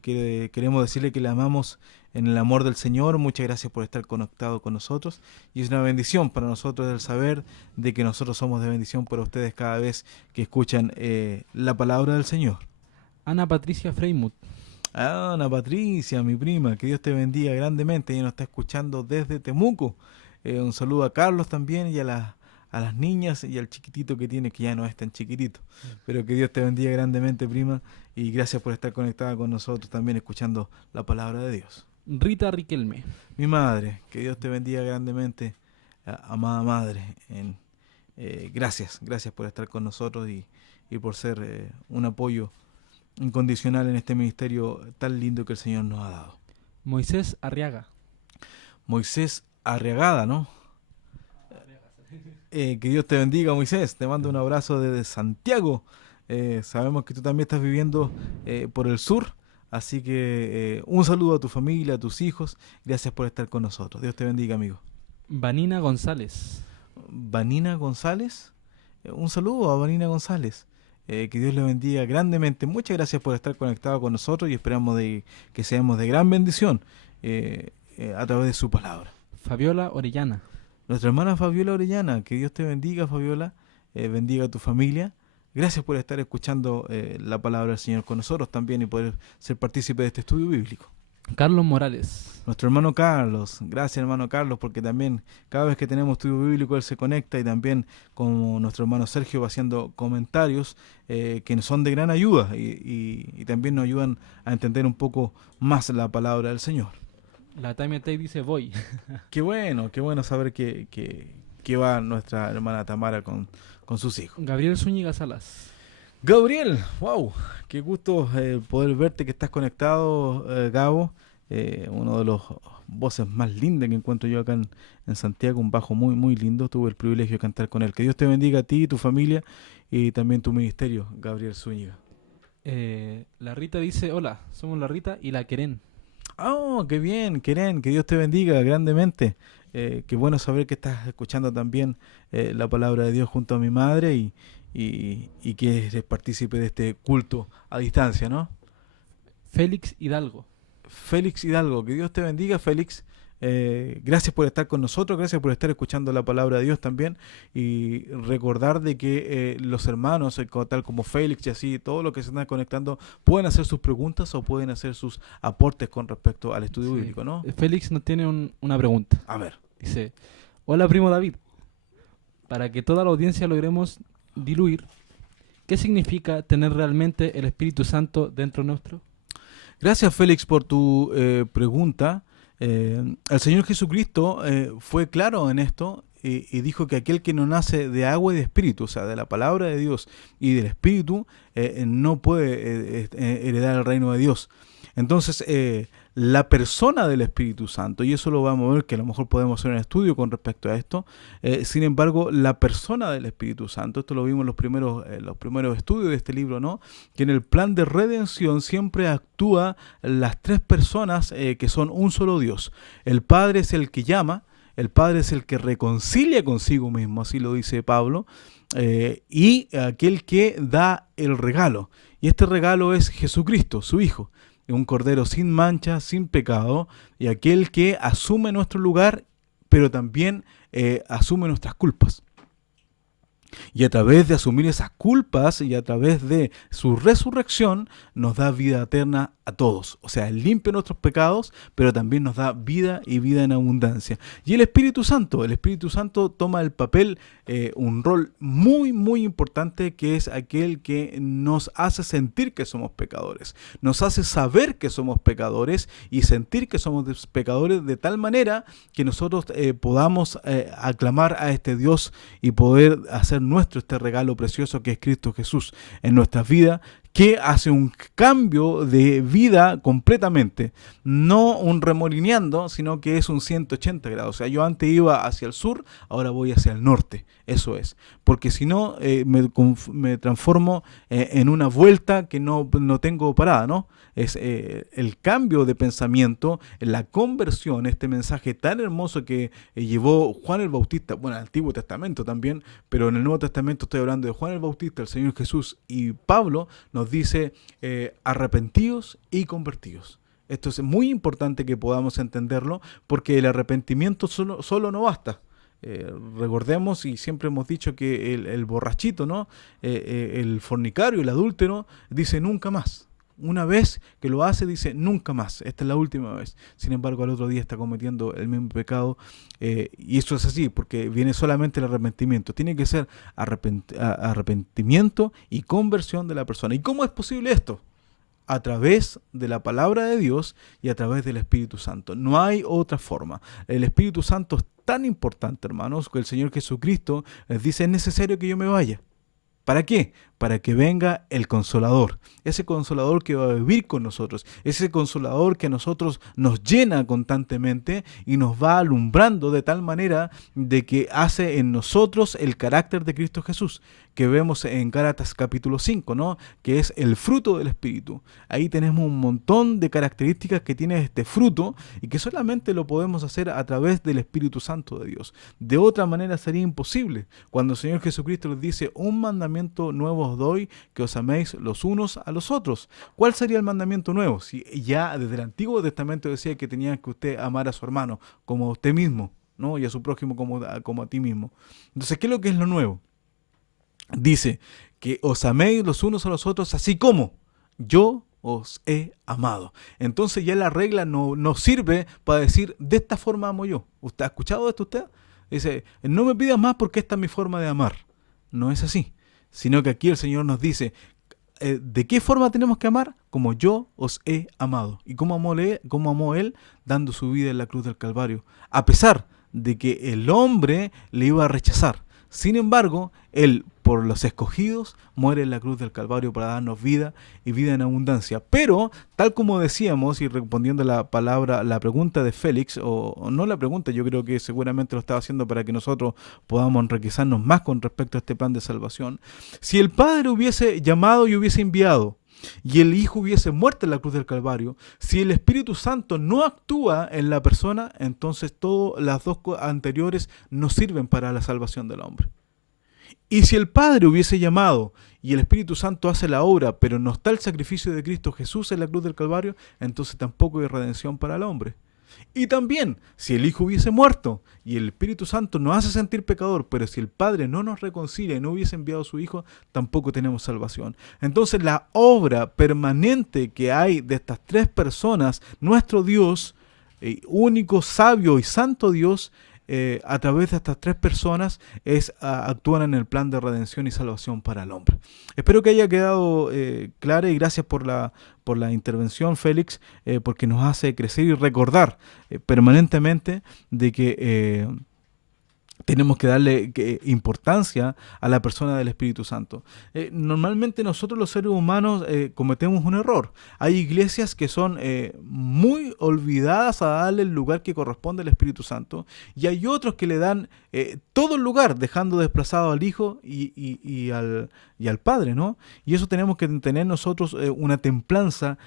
queremos decirle que le amamos en el amor del Señor. Muchas gracias por estar conectado con nosotros, y es una bendición para nosotros el saber de que nosotros somos de bendición para ustedes cada vez que escuchan la palabra del Señor. Ana Patricia Freimut. Ana Patricia, mi prima, que Dios te bendiga grandemente. Ella nos está escuchando desde Temuco. Un saludo a Carlos también y a las niñas y al chiquitito que tiene, que ya no es tan chiquitito. Pero que Dios te bendiga grandemente, prima, y gracias por estar conectada con nosotros también escuchando la palabra de Dios. Rita Riquelme. Mi madre, que Dios te bendiga grandemente, amada madre. Gracias por estar con nosotros y por ser un apoyo incondicional en este ministerio tan lindo que el Señor nos ha dado. Moisés Arriaga. Moisés Arriagada, ¿no? Que Dios te bendiga, Moisés. Te mando un abrazo desde Santiago. Sabemos que tú también estás viviendo por el sur, así que un saludo a tu familia, a tus hijos. Gracias por estar con nosotros. Dios te bendiga, amigo. Vanina González. Vanina González. Un saludo a Vanina González. Que Dios le bendiga grandemente. Muchas gracias por estar conectado con nosotros y esperamos que seamos de gran bendición a través de su palabra. Fabiola Orellana. Nuestra hermana Fabiola Orellana, que Dios te bendiga, Fabiola, bendiga a tu familia. Gracias por estar escuchando la palabra del Señor con nosotros también y poder ser partícipe de este estudio bíblico. Carlos Morales. Nuestro hermano Carlos, gracias hermano Carlos, porque también cada vez que tenemos estudio bíblico él se conecta, y también como nuestro hermano Sergio va haciendo comentarios que son de gran ayuda y también nos ayudan a entender un poco más la palabra del Señor. La Time Tay dice voy. Qué bueno saber que va nuestra hermana Tamara con sus hijos. Gabriel Zúñiga Salas. Gabriel, wow, qué gusto poder verte, que estás conectado, Gabo, uno de los voces más lindas que encuentro yo acá en Santiago, un bajo muy muy lindo. Tuve el privilegio de cantar con él. Que Dios te bendiga a ti, tu familia y también tu ministerio, Gabriel Zúñiga. La Rita dice, hola, somos la Rita y la Queren. Oh, qué bien, Queren, que Dios te bendiga grandemente. Qué bueno saber que estás escuchando también la palabra de Dios junto a mi madre y que eres partícipe de este culto a distancia, ¿no? Félix Hidalgo. Félix Hidalgo, que Dios te bendiga, Félix. Gracias por estar con nosotros, gracias por estar escuchando la palabra de Dios también, y recordar de que los hermanos, tal como Félix y así, todos los que se están conectando, pueden hacer sus preguntas o pueden hacer sus aportes con respecto al estudio bíblico, ¿no? Félix nos tiene una pregunta. A ver. Dice, hola primo David, para que toda la audiencia logremos diluir, ¿qué significa tener realmente el Espíritu Santo dentro nuestro? Gracias, Félix, por tu pregunta. El Señor Jesucristo fue claro en esto y dijo que aquel que no nace de agua y de espíritu, o sea, de la palabra de Dios y del espíritu, no puede heredar el reino de Dios. Entonces, la persona del Espíritu Santo, y eso lo vamos a ver, que a lo mejor podemos hacer un estudio con respecto a esto, sin embargo, la persona del Espíritu Santo, esto lo vimos en los primeros estudios de este libro, ¿no? Que en el plan de redención siempre actúa las tres personas que son un solo Dios. El Padre es el que llama, el Padre es el que reconcilia consigo mismo, así lo dice Pablo, y aquel que da el regalo. Y este regalo es Jesucristo, su Hijo. Un cordero sin mancha, sin pecado, y aquel que asume nuestro lugar, pero también asume nuestras culpas. Y a través de asumir esas culpas y a través de su resurrección nos da vida eterna a todos. O sea, Él limpia nuestros pecados, pero también nos da vida y vida en abundancia. Y el Espíritu Santo toma el papel, un rol muy, muy importante, que es aquel que nos hace sentir que somos pecadores. Nos hace saber que somos pecadores y sentir que somos pecadores de tal manera que nosotros podamos aclamar a este Dios y poder hacer nuestro este regalo precioso que es Cristo Jesús en nuestras vidas, que hace un cambio de vida completamente, no un remolineando, sino que es un 180 grados. O sea, yo antes iba hacia el sur, ahora voy hacia el norte. Eso es, porque si no me transformo en una vuelta que no tengo parada, ¿no? es el cambio de pensamiento, la conversión, este mensaje tan hermoso que llevó Juan el Bautista, bueno, el Antiguo Testamento también, pero en el Nuevo Testamento estoy hablando de Juan el Bautista, el Señor Jesús, y Pablo nos dice arrepentíos y convertíos. Esto es muy importante que podamos entenderlo, porque el arrepentimiento solo no basta. Recordemos, y siempre hemos dicho que el borrachito, ¿no? El fornicario, el adúltero, dice nunca más. Una vez que lo hace, dice nunca más. Esta es la última vez. Sin embargo, al otro día está cometiendo el mismo pecado. Y eso es así, porque viene solamente el arrepentimiento. Tiene que ser arrepentimiento y conversión de la persona. ¿Y cómo es posible esto? A través de la palabra de Dios y a través del Espíritu Santo. No hay otra forma. El Espíritu Santo es tan importante, hermanos, que el Señor Jesucristo les dice, es necesario que yo me vaya. ¿Para qué? Para que venga el Consolador. Ese Consolador que va a vivir con nosotros. Ese Consolador que a nosotros nos llena constantemente y nos va alumbrando de tal manera de que hace en nosotros el carácter de Cristo Jesús, que vemos en Gálatas capítulo 5, ¿no? Que es el fruto del Espíritu. Ahí tenemos un montón de características que tiene este fruto y que solamente lo podemos hacer a través del Espíritu Santo de Dios. De otra manera sería imposible. Cuando el Señor Jesucristo les dice, un mandamiento nuevo os doy, que os améis los unos a los otros. ¿Cuál sería el mandamiento nuevo? Si ya desde el Antiguo Testamento decía que tenía que usted amar a su hermano como a usted mismo, ¿no? Y a su prójimo como a ti mismo. Entonces, ¿qué es lo que es lo nuevo? Dice que os améis los unos a los otros así como yo os he amado. Entonces ya la regla no sirve para decir de esta forma amo yo. ¿Usted ha escuchado esto usted? Dice, no me pidas más porque esta es mi forma de amar. No es así, sino que aquí el Señor nos dice, ¿de qué forma tenemos que amar? Como yo os he amado. ¿Y cómo amó Él? Dando su vida en la cruz del Calvario, a pesar de que el hombre le iba a rechazar. Sin embargo, Él, por los escogidos, muere en la cruz del Calvario para darnos vida y vida en abundancia. Pero, tal como decíamos, y respondiendo la pregunta de Félix, o no la pregunta, yo creo que seguramente lo estaba haciendo para que nosotros podamos enriquecernos más con respecto a este plan de salvación. Si el Padre hubiese llamado y hubiese enviado, y el Hijo hubiese muerto en la cruz del Calvario, si el Espíritu Santo no actúa en la persona, entonces todas las dos anteriores no sirven para la salvación del hombre. Y si el Padre hubiese llamado y el Espíritu Santo hace la obra, pero no está el sacrificio de Cristo Jesús en la cruz del Calvario, entonces tampoco hay redención para el hombre. Y también, si el Hijo hubiese muerto y el Espíritu Santo nos hace sentir pecador, pero si el Padre no nos reconcilia y no hubiese enviado a su Hijo, tampoco tenemos salvación. Entonces la obra permanente que hay de estas tres personas, nuestro Dios, único, sabio y santo Dios, a través de estas tres personas actúan en el plan de redención y salvación para el hombre. Espero que haya quedado clara y gracias por la intervención, Félix, porque nos hace crecer y recordar permanentemente de que tenemos que darle importancia a la persona del Espíritu Santo. Normalmente nosotros los seres humanos cometemos un error. Hay iglesias que son muy olvidadas a darle el lugar que corresponde al Espíritu Santo y hay otros que le dan todo el lugar, dejando desplazado al Hijo y al Padre, ¿no? Y eso tenemos que tener nosotros una templanza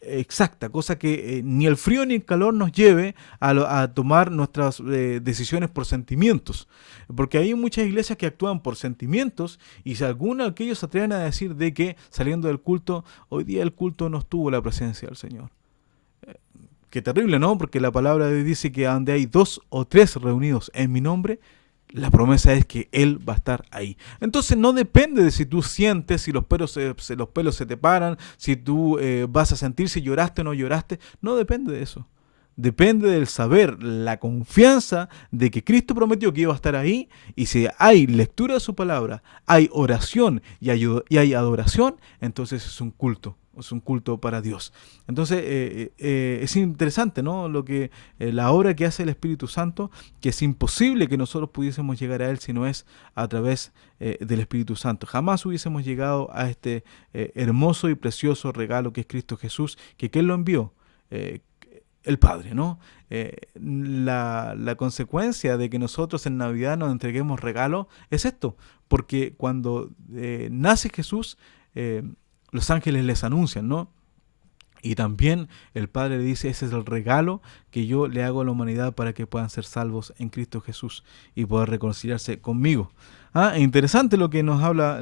exacta, cosa que ni el frío ni el calor nos lleve a tomar nuestras decisiones por sentimientos, porque hay muchas iglesias que actúan por sentimientos y si alguno de aquellos se atreven a decir de que saliendo del culto, hoy día el culto no estuvo la presencia del Señor. Qué terrible, ¿no? Porque la palabra de Dios dice que donde hay 2 o 3 reunidos en mi nombre, la promesa es que Él va a estar ahí. Entonces no depende de si tú sientes, si los pelos se te paran, si tú vas a sentir si lloraste o no lloraste. No depende de eso. Depende del saber, la confianza de que Cristo prometió que iba a estar ahí. Y si hay lectura de su palabra, hay oración y hay adoración, entonces es un culto. Es un culto para Dios. Entonces es interesante, ¿no? La obra que hace el Espíritu Santo, que es imposible que nosotros pudiésemos llegar a Él si no es a través del Espíritu Santo. Jamás hubiésemos llegado a este hermoso y precioso regalo que es Cristo Jesús, que Él lo envió, el Padre, ¿no? La consecuencia de que nosotros en Navidad nos entreguemos regalo es esto, porque cuando nace Jesús, los ángeles les anuncian, ¿no? Y también el Padre le dice, ese es el regalo que yo le hago a la humanidad para que puedan ser salvos en Cristo Jesús y poder reconciliarse conmigo. Interesante lo que nos habla,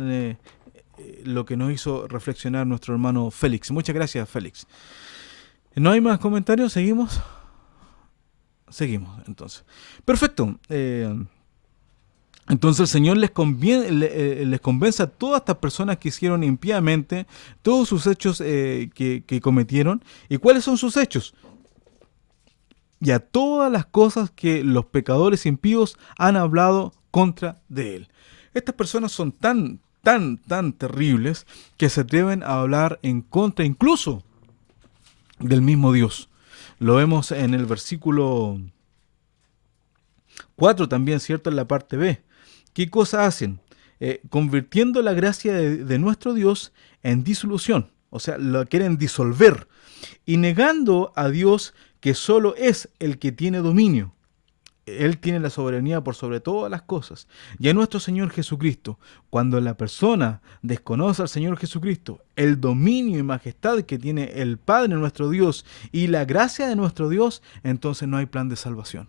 lo que nos hizo reflexionar nuestro hermano Félix. Muchas gracias, Félix. ¿No hay más comentarios? ¿Seguimos? Seguimos, entonces. Perfecto. Entonces el Señor les convence a todas estas personas que hicieron impíamente todos sus hechos que cometieron. ¿Y cuáles son sus hechos? Y a todas las cosas que los pecadores impíos han hablado contra de Él. Estas personas son tan terribles que se atreven a hablar en contra incluso del mismo Dios. Lo vemos en el versículo 4 también, ¿cierto? En la parte B. ¿Qué cosa hacen? Convirtiendo la gracia de nuestro Dios en disolución. O sea, lo quieren disolver. Y negando a Dios que solo es el que tiene dominio. Él tiene la soberanía por sobre todas las cosas. Y a nuestro Señor Jesucristo, cuando la persona desconoce al Señor Jesucristo, el dominio y majestad que tiene el Padre nuestro Dios y la gracia de nuestro Dios, entonces no hay plan de salvación.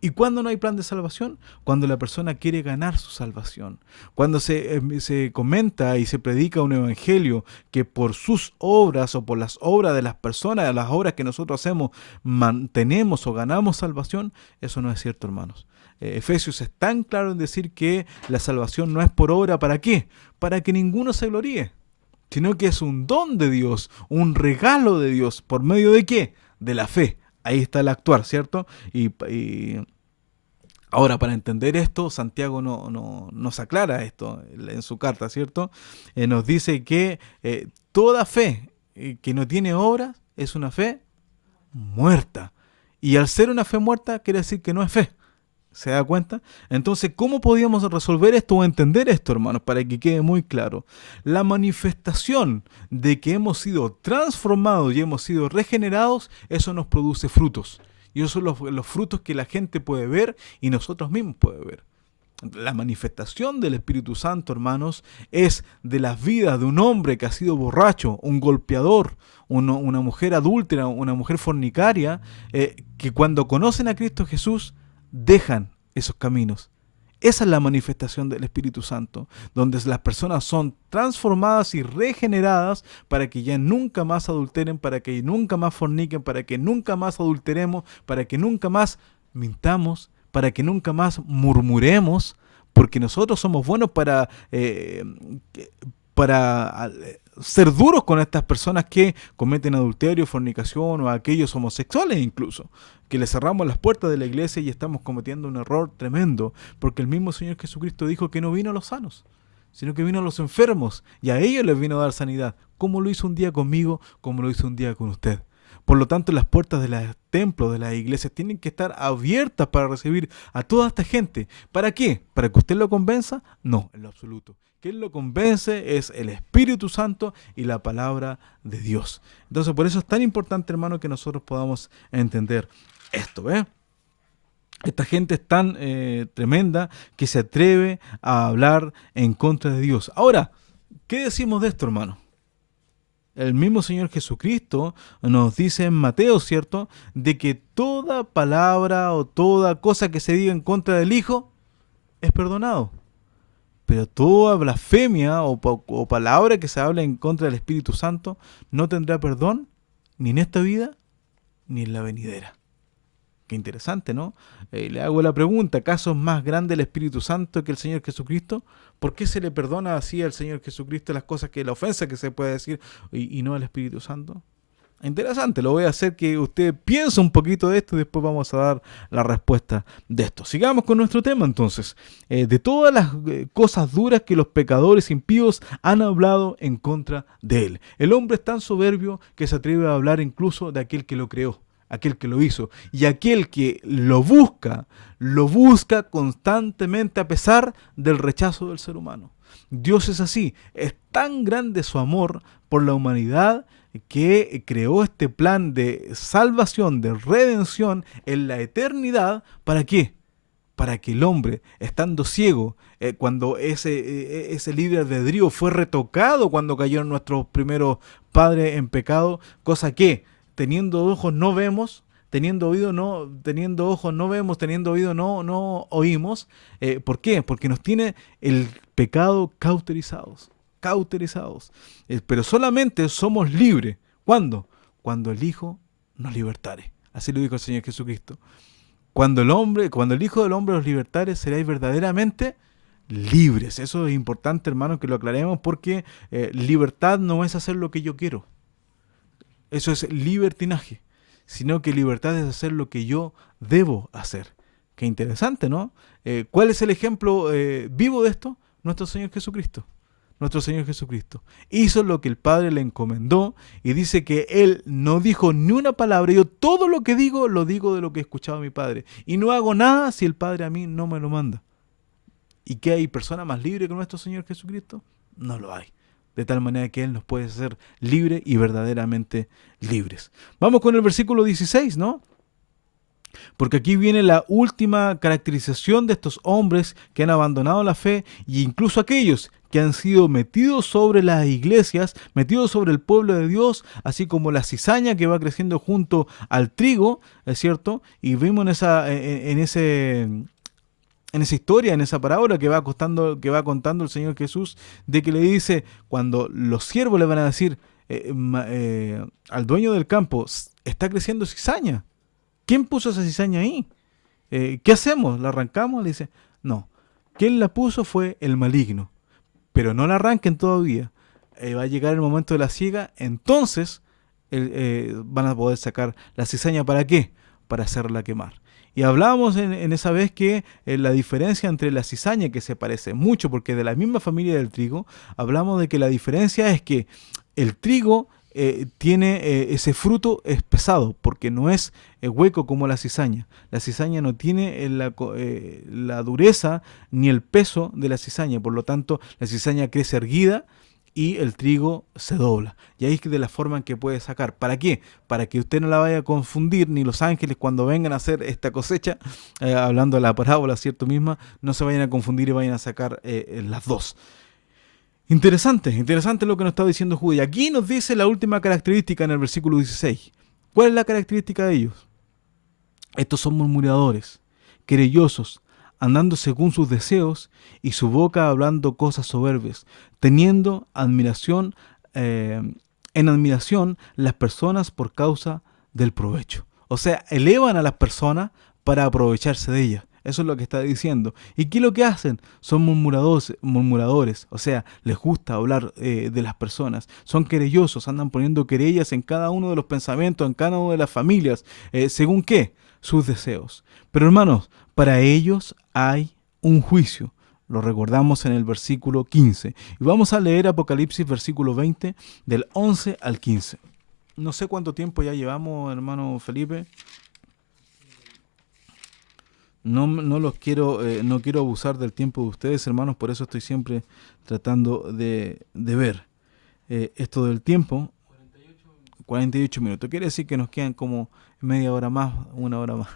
¿Y cuándo no hay plan de salvación? Cuando la persona quiere ganar su salvación. Cuando se comenta y se predica un evangelio que por sus obras o por las obras de las personas, las obras que nosotros hacemos, mantenemos o ganamos salvación, eso no es cierto, hermanos. Efesios es tan claro en decir que la salvación no es por obra, ¿para qué? Para que ninguno se gloríe, sino que es un don de Dios, un regalo de Dios. ¿Por medio de qué? De la fe. Ahí está el actuar, ¿cierto? Y ahora, para entender esto, Santiago nos aclara esto en su carta, ¿cierto? Nos dice que toda fe que no tiene obras es una fe muerta. Y al ser una fe muerta, quiere decir que no es fe. ¿Se da cuenta? Entonces, ¿cómo podíamos resolver esto o entender esto, hermanos? Para que quede muy claro. La manifestación de que hemos sido transformados y hemos sido regenerados, eso nos produce frutos. Y esos son los frutos que la gente puede ver y nosotros mismos podemos ver. La manifestación del Espíritu Santo, hermanos, es de las vidas de un hombre que ha sido borracho, un golpeador, una mujer adúltera, una mujer fornicaria, que cuando conocen a Cristo Jesús, dejan esos caminos. Esa es la manifestación del Espíritu Santo, donde las personas son transformadas y regeneradas para que ya nunca más adulteren, para que nunca más forniquen, para que nunca más adulteremos, para que nunca más mintamos, para que nunca más murmuremos, porque nosotros somos buenos para ser duros con estas personas que cometen adulterio, fornicación o aquellos homosexuales incluso, que les cerramos las puertas de la iglesia y estamos cometiendo un error tremendo, porque el mismo Señor Jesucristo dijo que no vino a los sanos, sino que vino a los enfermos y a ellos les vino a dar sanidad, como lo hizo un día conmigo, como lo hizo un día con usted. Por lo tanto, las puertas de los templos, de las iglesias, tienen que estar abiertas para recibir a toda esta gente. ¿Para qué? ¿Para que usted lo convenza? No, en lo absoluto. Quien lo convence es el Espíritu Santo y la palabra de Dios. Entonces, por eso es tan importante, hermano, que nosotros podamos entender esto, ¿eh? Esta gente es tan tremenda que se atreve a hablar en contra de Dios. Ahora, ¿qué decimos de esto, hermano? El mismo Señor Jesucristo nos dice en Mateo, ¿cierto?, de que toda palabra o toda cosa que se diga en contra del Hijo es perdonado. Pero toda blasfemia o palabra que se hable en contra del Espíritu Santo no tendrá perdón ni en esta vida ni en la venidera. Qué interesante, ¿no? Le hago la pregunta, ¿acaso es más grande el Espíritu Santo que el Señor Jesucristo? ¿Por qué se le perdona así al Señor Jesucristo las cosas la ofensa que se puede decir y no al Espíritu Santo? Interesante, lo voy a hacer que usted piense un poquito de esto y después vamos a dar la respuesta de esto. Sigamos con nuestro tema entonces. De todas las cosas duras que los pecadores impíos han hablado en contra de él. El hombre es tan soberbio que se atreve a hablar incluso de aquel que lo creó, aquel que lo hizo, y aquel que lo busca constantemente a pesar del rechazo del ser humano. Dios es así, es tan grande su amor por la humanidad que creó este plan de salvación, de redención en la eternidad. ¿Para qué? para que el hombre, estando ciego, cuando ese libre albedrío fue retocado cuando cayeron nuestros primeros padres en pecado, cosa que teniendo ojos no vemos, teniendo oído no, teniendo ojos no vemos, teniendo oído no oímos. ¿Por qué? Porque nos tiene el pecado cauterizados. Pero solamente somos libres. ¿Cuándo? Cuando el Hijo nos libertare. Así lo dijo el Señor Jesucristo. Cuando el Hijo del Hombre los libertare, seréis verdaderamente libres. Eso es importante, hermanos, que lo aclaremos, porque libertad no es hacer lo que yo quiero. Eso es libertinaje. Sino que libertad es hacer lo que yo debo hacer. Qué interesante, ¿no? ¿Cuál es el ejemplo vivo de esto? Nuestro Señor Jesucristo. Nuestro Señor Jesucristo hizo lo que el Padre le encomendó, y dice que Él no dijo ni una palabra. Yo todo lo que digo, lo digo de lo que he escuchado a mi Padre, y no hago nada si el Padre a mí no me lo manda. ¿Y qué hay persona más libre que nuestro Señor Jesucristo? No lo hay. De tal manera que Él nos puede hacer libres y verdaderamente libres. Vamos con el versículo 16, ¿no? Porque aquí viene la última caracterización de estos hombres que han abandonado la fe, e incluso aquellos que han sido metidos sobre las iglesias, metidos sobre el pueblo de Dios, así como la cizaña que va creciendo junto al trigo, ¿es cierto? Y vimos en esa historia, en esa parábola que va contando el Señor Jesús, de que le dice, cuando los siervos le van a decir al dueño del campo, está creciendo cizaña. ¿Quién puso esa cizaña ahí? ¿Qué hacemos? ¿La arrancamos? Le dice, no. ¿Quién la puso? Fue el maligno. Pero no la arranquen todavía. Va a llegar el momento de la siega, entonces van a poder sacar la cizaña. ¿Para qué? Para hacerla quemar. Y hablábamos en esa vez que la diferencia entre la cizaña, que se parece mucho porque es de la misma familia del trigo, hablamos de que la diferencia es que el trigo tiene ese fruto es pesado, porque no es hueco como la cizaña. La cizaña no tiene la dureza ni el peso de la cizaña, por lo tanto la cizaña crece erguida y el trigo se dobla. Y ahí es de la forma en que puede sacar. ¿Para qué? Para que usted no la vaya a confundir, ni los ángeles cuando vengan a hacer esta cosecha, hablando de la parábola, ¿cierto? Misma, no se vayan a confundir y vayan a sacar las dos. Interesante lo que nos está diciendo Judas. Y aquí nos dice la última característica en el versículo 16. ¿Cuál es la característica de ellos? Estos son murmuradores, querellosos, andando según sus deseos, y su boca hablando cosas soberbias, teniendo admiración, en admiración las personas por causa del provecho. O sea, elevan a las personas para aprovecharse de ellas. Eso es lo que está diciendo. ¿Y qué es lo que hacen? Son murmuradores, o sea, les gusta hablar de las personas. Son querellosos, andan poniendo querellas en cada uno de los pensamientos, en cada una de las familias. ¿Según qué? Sus deseos. Pero hermanos, para ellos hay un juicio. Lo recordamos en el versículo 15. Y vamos a leer Apocalipsis versículo 20, del 11 al 15. No sé cuánto tiempo ya llevamos, hermano Felipe. No quiero abusar del tiempo de ustedes, hermanos, por eso estoy siempre tratando de ver esto del tiempo. 48 minutos. Quiere decir que nos quedan como media hora más, una hora más.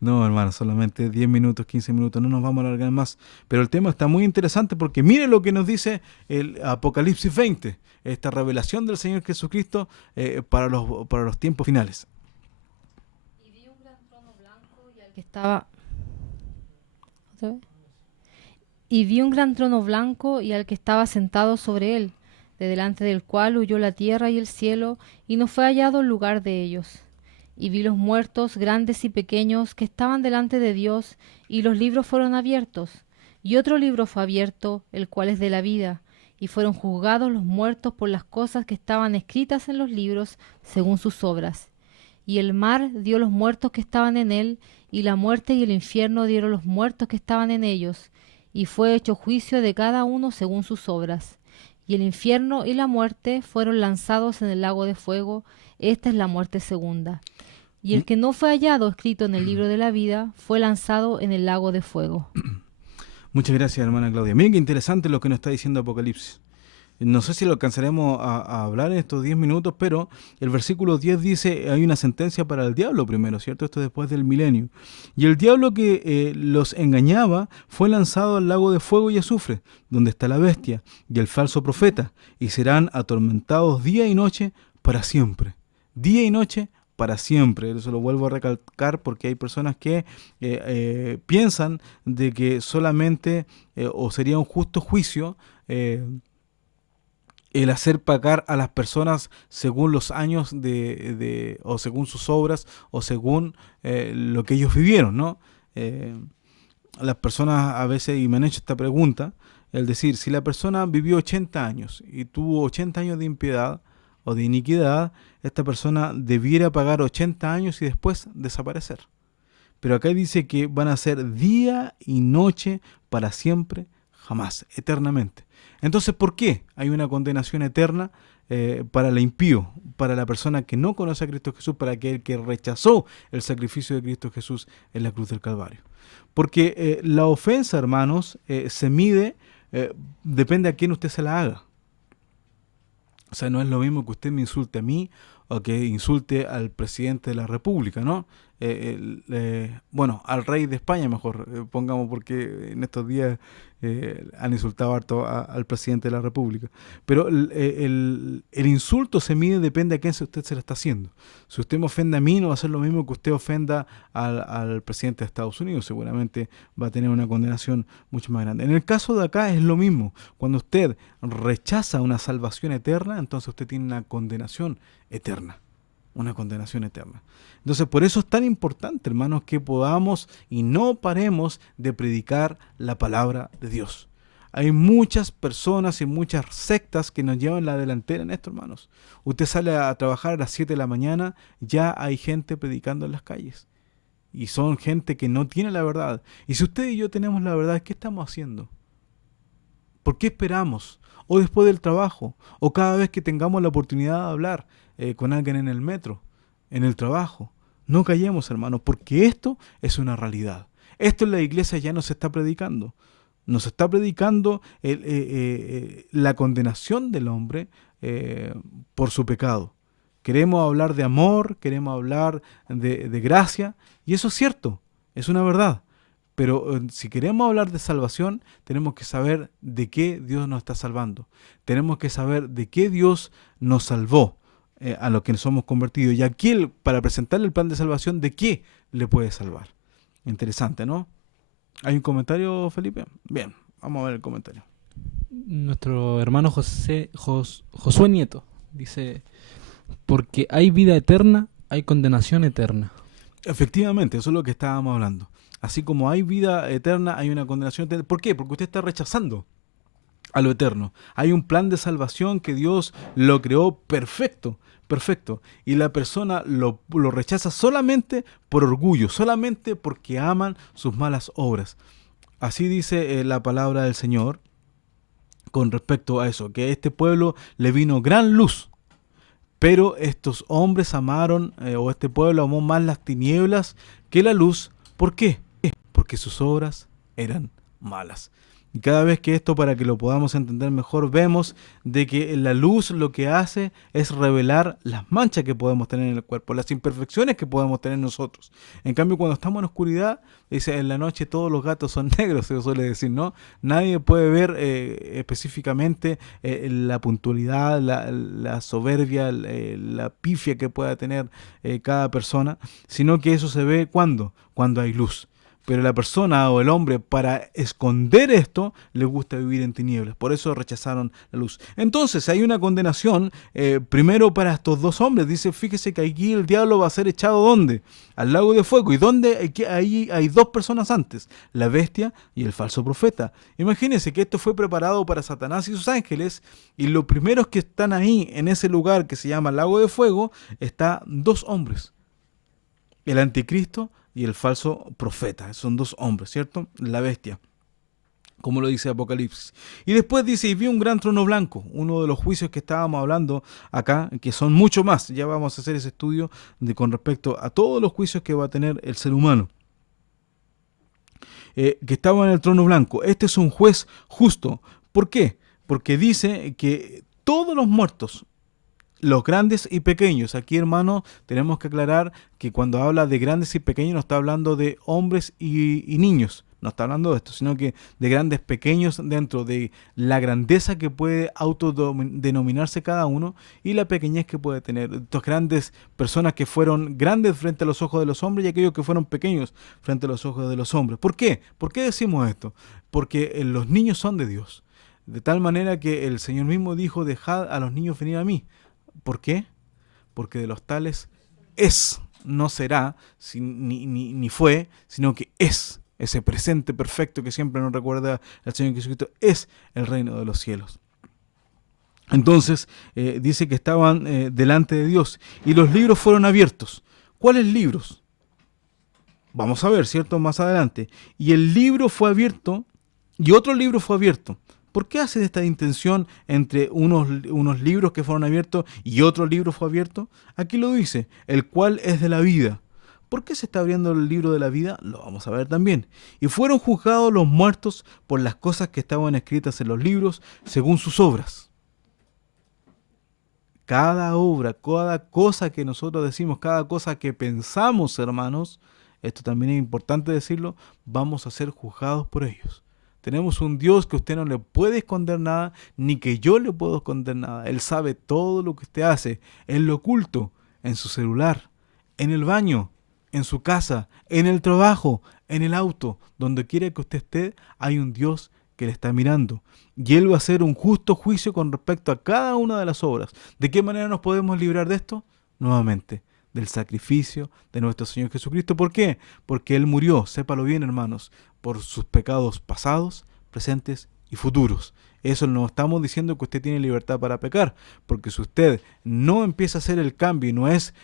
No, hermano, solamente 10 minutos, 15 minutos, no nos vamos a alargar más. Pero el tema está muy interesante porque mire lo que nos dice el Apocalipsis 20, esta revelación del Señor Jesucristo para los tiempos finales. Y vi un gran trono blanco y al que estaba... ¿Otra vez? Y vi un gran trono blanco y al que estaba sentado sobre él, de delante del cual huyó la tierra y el cielo, y no fue hallado lugar de ellos. Y vi los muertos, grandes y pequeños, que estaban delante de Dios, y los libros fueron abiertos. Y otro libro fue abierto, el cual es de la vida, y fueron juzgados los muertos por las cosas que estaban escritas en los libros, según sus obras. Y el mar dio los muertos que estaban en él, y la muerte y el infierno dieron los muertos que estaban en ellos, y fue hecho juicio de cada uno según sus obras. Y el infierno y la muerte fueron lanzados en el lago de fuego. Esta es la muerte segunda. Y el que no fue hallado escrito en el libro de la vida fue lanzado en el lago de fuego. Muchas gracias, hermana Claudia. Miren qué interesante lo que nos está diciendo Apocalipsis. No sé si lo alcanzaremos a hablar en estos 10 minutos, pero el versículo 10 dice, hay una sentencia para el diablo primero, ¿cierto? Esto después del milenio. Y el diablo que los engañaba fue lanzado al lago de fuego y azufre, donde está la bestia y el falso profeta, y serán atormentados día y noche para siempre. Día y noche para siempre. Eso lo vuelvo a recalcar porque hay personas que piensan de que solamente o sería un justo juicio el hacer pagar a las personas según los años o según sus obras o según lo que ellos vivieron, ¿no? Las personas a veces, y me han hecho esta pregunta, el decir, si la persona vivió 80 años y tuvo 80 años de impiedad o de iniquidad, esta persona debiera pagar 80 años y después desaparecer. Pero acá dice que van a ser día y noche para siempre, jamás, eternamente. Entonces, ¿por qué hay una condenación eterna para el impío, para la persona que no conoce a Cristo Jesús, para aquel que rechazó el sacrificio de Cristo Jesús en la cruz del Calvario? Porque la ofensa, hermanos, se mide, depende a quién usted se la haga. O sea, no es lo mismo que usted me insulte a mí o que insulte al presidente de la República, ¿no? Bueno, al rey de España mejor, pongamos, porque en estos días han insultado harto al presidente de la República. Pero el insulto se mide, depende a quién usted se lo está haciendo. Si usted me ofende a mí, no va a ser lo mismo que usted ofenda al presidente de Estados Unidos. Seguramente va a tener una condenación mucho más grande. En el caso de acá es lo mismo. Cuando usted rechaza una salvación eterna, entonces usted tiene una condenación eterna. Una condenación eterna. Entonces, por eso es tan importante, hermanos, que podamos y no paremos de predicar la palabra de Dios. Hay muchas personas y muchas sectas que nos llevan la delantera en esto, hermanos. Usted sale a trabajar a las 7 de la mañana, ya hay gente predicando en las calles. Y son gente que no tiene la verdad. Y si usted y yo tenemos la verdad, ¿qué estamos haciendo? ¿Por qué esperamos? O después del trabajo, o cada vez que tengamos la oportunidad de hablar con alguien en el metro, en el trabajo. No callemos, hermanos, porque esto es una realidad. Esto en la iglesia ya nos está predicando. Nos está predicando la condenación del hombre por su pecado. Queremos hablar de amor, queremos hablar de gracia, y eso es cierto, es una verdad. Pero si queremos hablar de salvación, tenemos que saber de qué Dios nos está salvando. Tenemos que saber de qué Dios nos salvó a los que nos somos convertidos. Y aquí, para presentarle el plan de salvación, ¿de qué le puede salvar? Interesante, ¿no? ¿Hay un comentario, Felipe? Bien, vamos a ver el comentario. Nuestro hermano Josué Nieto dice, porque hay vida eterna, hay condenación eterna. Efectivamente, eso es lo que estábamos hablando. Así como hay vida eterna, hay una condenación eterna. ¿Por qué? Porque usted está rechazando a lo eterno. Hay un plan de salvación que Dios lo creó perfecto. Y la persona lo rechaza solamente por orgullo, solamente porque aman sus malas obras. Así dice la palabra del Señor con respecto a eso, que a este pueblo le vino gran luz, pero estos hombres amaron, o este pueblo amó más las tinieblas que la luz. ¿Por qué? Porque sus obras eran malas. Y cada vez que esto, para que lo podamos entender mejor, vemos de que la luz lo que hace es revelar las manchas que podemos tener en el cuerpo, las imperfecciones que podemos tener nosotros. En cambio, cuando estamos en oscuridad, dice, en la noche todos los gatos son negros, se suele decir, ¿no? Nadie puede ver específicamente la puntualidad, la soberbia, la pifia que pueda tener cada persona, sino que eso se ve cuando hay luz. Pero la persona o el hombre, para esconder esto, le gusta vivir en tinieblas. Por eso rechazaron la luz. Entonces hay una condenación primero para estos dos hombres. Dice, fíjese que aquí el diablo va a ser echado ¿dónde? Al lago de fuego. ¿Y dónde? Ahí hay dos personas antes, la bestia y el falso profeta. Imagínense que esto fue preparado para Satanás y sus ángeles. Y los primeros que están ahí, en ese lugar que se llama lago de fuego, está dos hombres. El anticristo y el falso profeta. Son dos hombres, ¿cierto? La bestia, como lo dice Apocalipsis. Y después dice, y vi un gran trono blanco, uno de los juicios que estábamos hablando acá, que son mucho más. Ya vamos a hacer ese estudio con respecto a todos los juicios que va a tener el ser humano. Que estaba en el trono blanco. Este es un juez justo. ¿Por qué? Porque dice que todos los muertos, los grandes y pequeños, aquí hermano, tenemos que aclarar que cuando habla de grandes y pequeños no está hablando de hombres y niños, no está hablando de esto, sino que de grandes pequeños dentro de la grandeza que puede autodenominarse cada uno y la pequeñez que puede tener. Estas grandes personas que fueron grandes frente a los ojos de los hombres y aquellos que fueron pequeños frente a los ojos de los hombres. ¿Por qué? ¿Por qué decimos esto? Porque los niños son de Dios. De tal manera que el Señor mismo dijo, dejad a los niños venir a mí. ¿Por qué? Porque de los tales es, no será, ni fue, sino que es. Ese presente perfecto que siempre nos recuerda el Señor Jesucristo es el reino de los cielos. Entonces, dice que estaban delante de Dios y los libros fueron abiertos. ¿Cuáles libros? Vamos a ver, ¿cierto? Más adelante. Y el libro fue abierto y otro libro fue abierto. ¿Por qué hace esta distinción entre unos libros que fueron abiertos y otro libro fue abierto? Aquí lo dice, el cual es de la vida. ¿Por qué se está abriendo el libro de la vida? Lo vamos a ver también. Y fueron juzgados los muertos por las cosas que estaban escritas en los libros según sus obras. Cada obra, cada cosa que nosotros decimos, cada cosa que pensamos, hermanos, esto también es importante decirlo, vamos a ser juzgados por ellos. Tenemos un Dios que usted no le puede esconder nada, ni que yo le puedo esconder nada. Él sabe todo lo que usted hace, en lo oculto, en su celular, en el baño, en su casa, en el trabajo, en el auto, donde quiera que usted esté, hay un Dios que le está mirando. Y Él va a hacer un justo juicio con respecto a cada una de las obras. ¿De qué manera nos podemos librar de esto? Nuevamente, del sacrificio de nuestro Señor Jesucristo. ¿Por qué? Porque Él murió, sépalo bien hermanos, por sus pecados pasados, presentes y futuros. Eso no estamos diciendo que usted tiene libertad para pecar, porque si usted no empieza a hacer el cambio y no es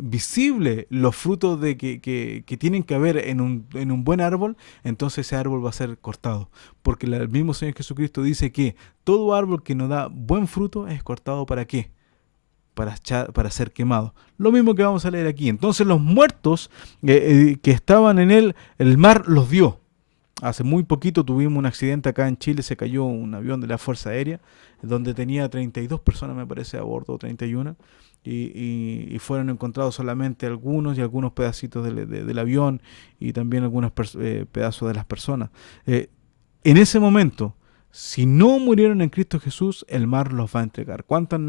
visible los frutos de que tienen que haber en un buen árbol, entonces ese árbol va a ser cortado. Porque el mismo Señor Jesucristo dice que todo árbol que no da buen fruto es cortado ¿para qué? Para ser quemado. Lo mismo que vamos a leer aquí. Entonces los muertos que estaban en el mar los vio. Hace muy poquito tuvimos un accidente acá en Chile, se cayó un avión de la Fuerza Aérea, donde tenía 32 personas, me parece, a bordo, 31, y fueron encontrados solamente algunos y algunos pedacitos del avión y también algunos pedazos de las personas. En ese momento, si no murieron en Cristo Jesús, el mar los va a entregar. ¿Cuántas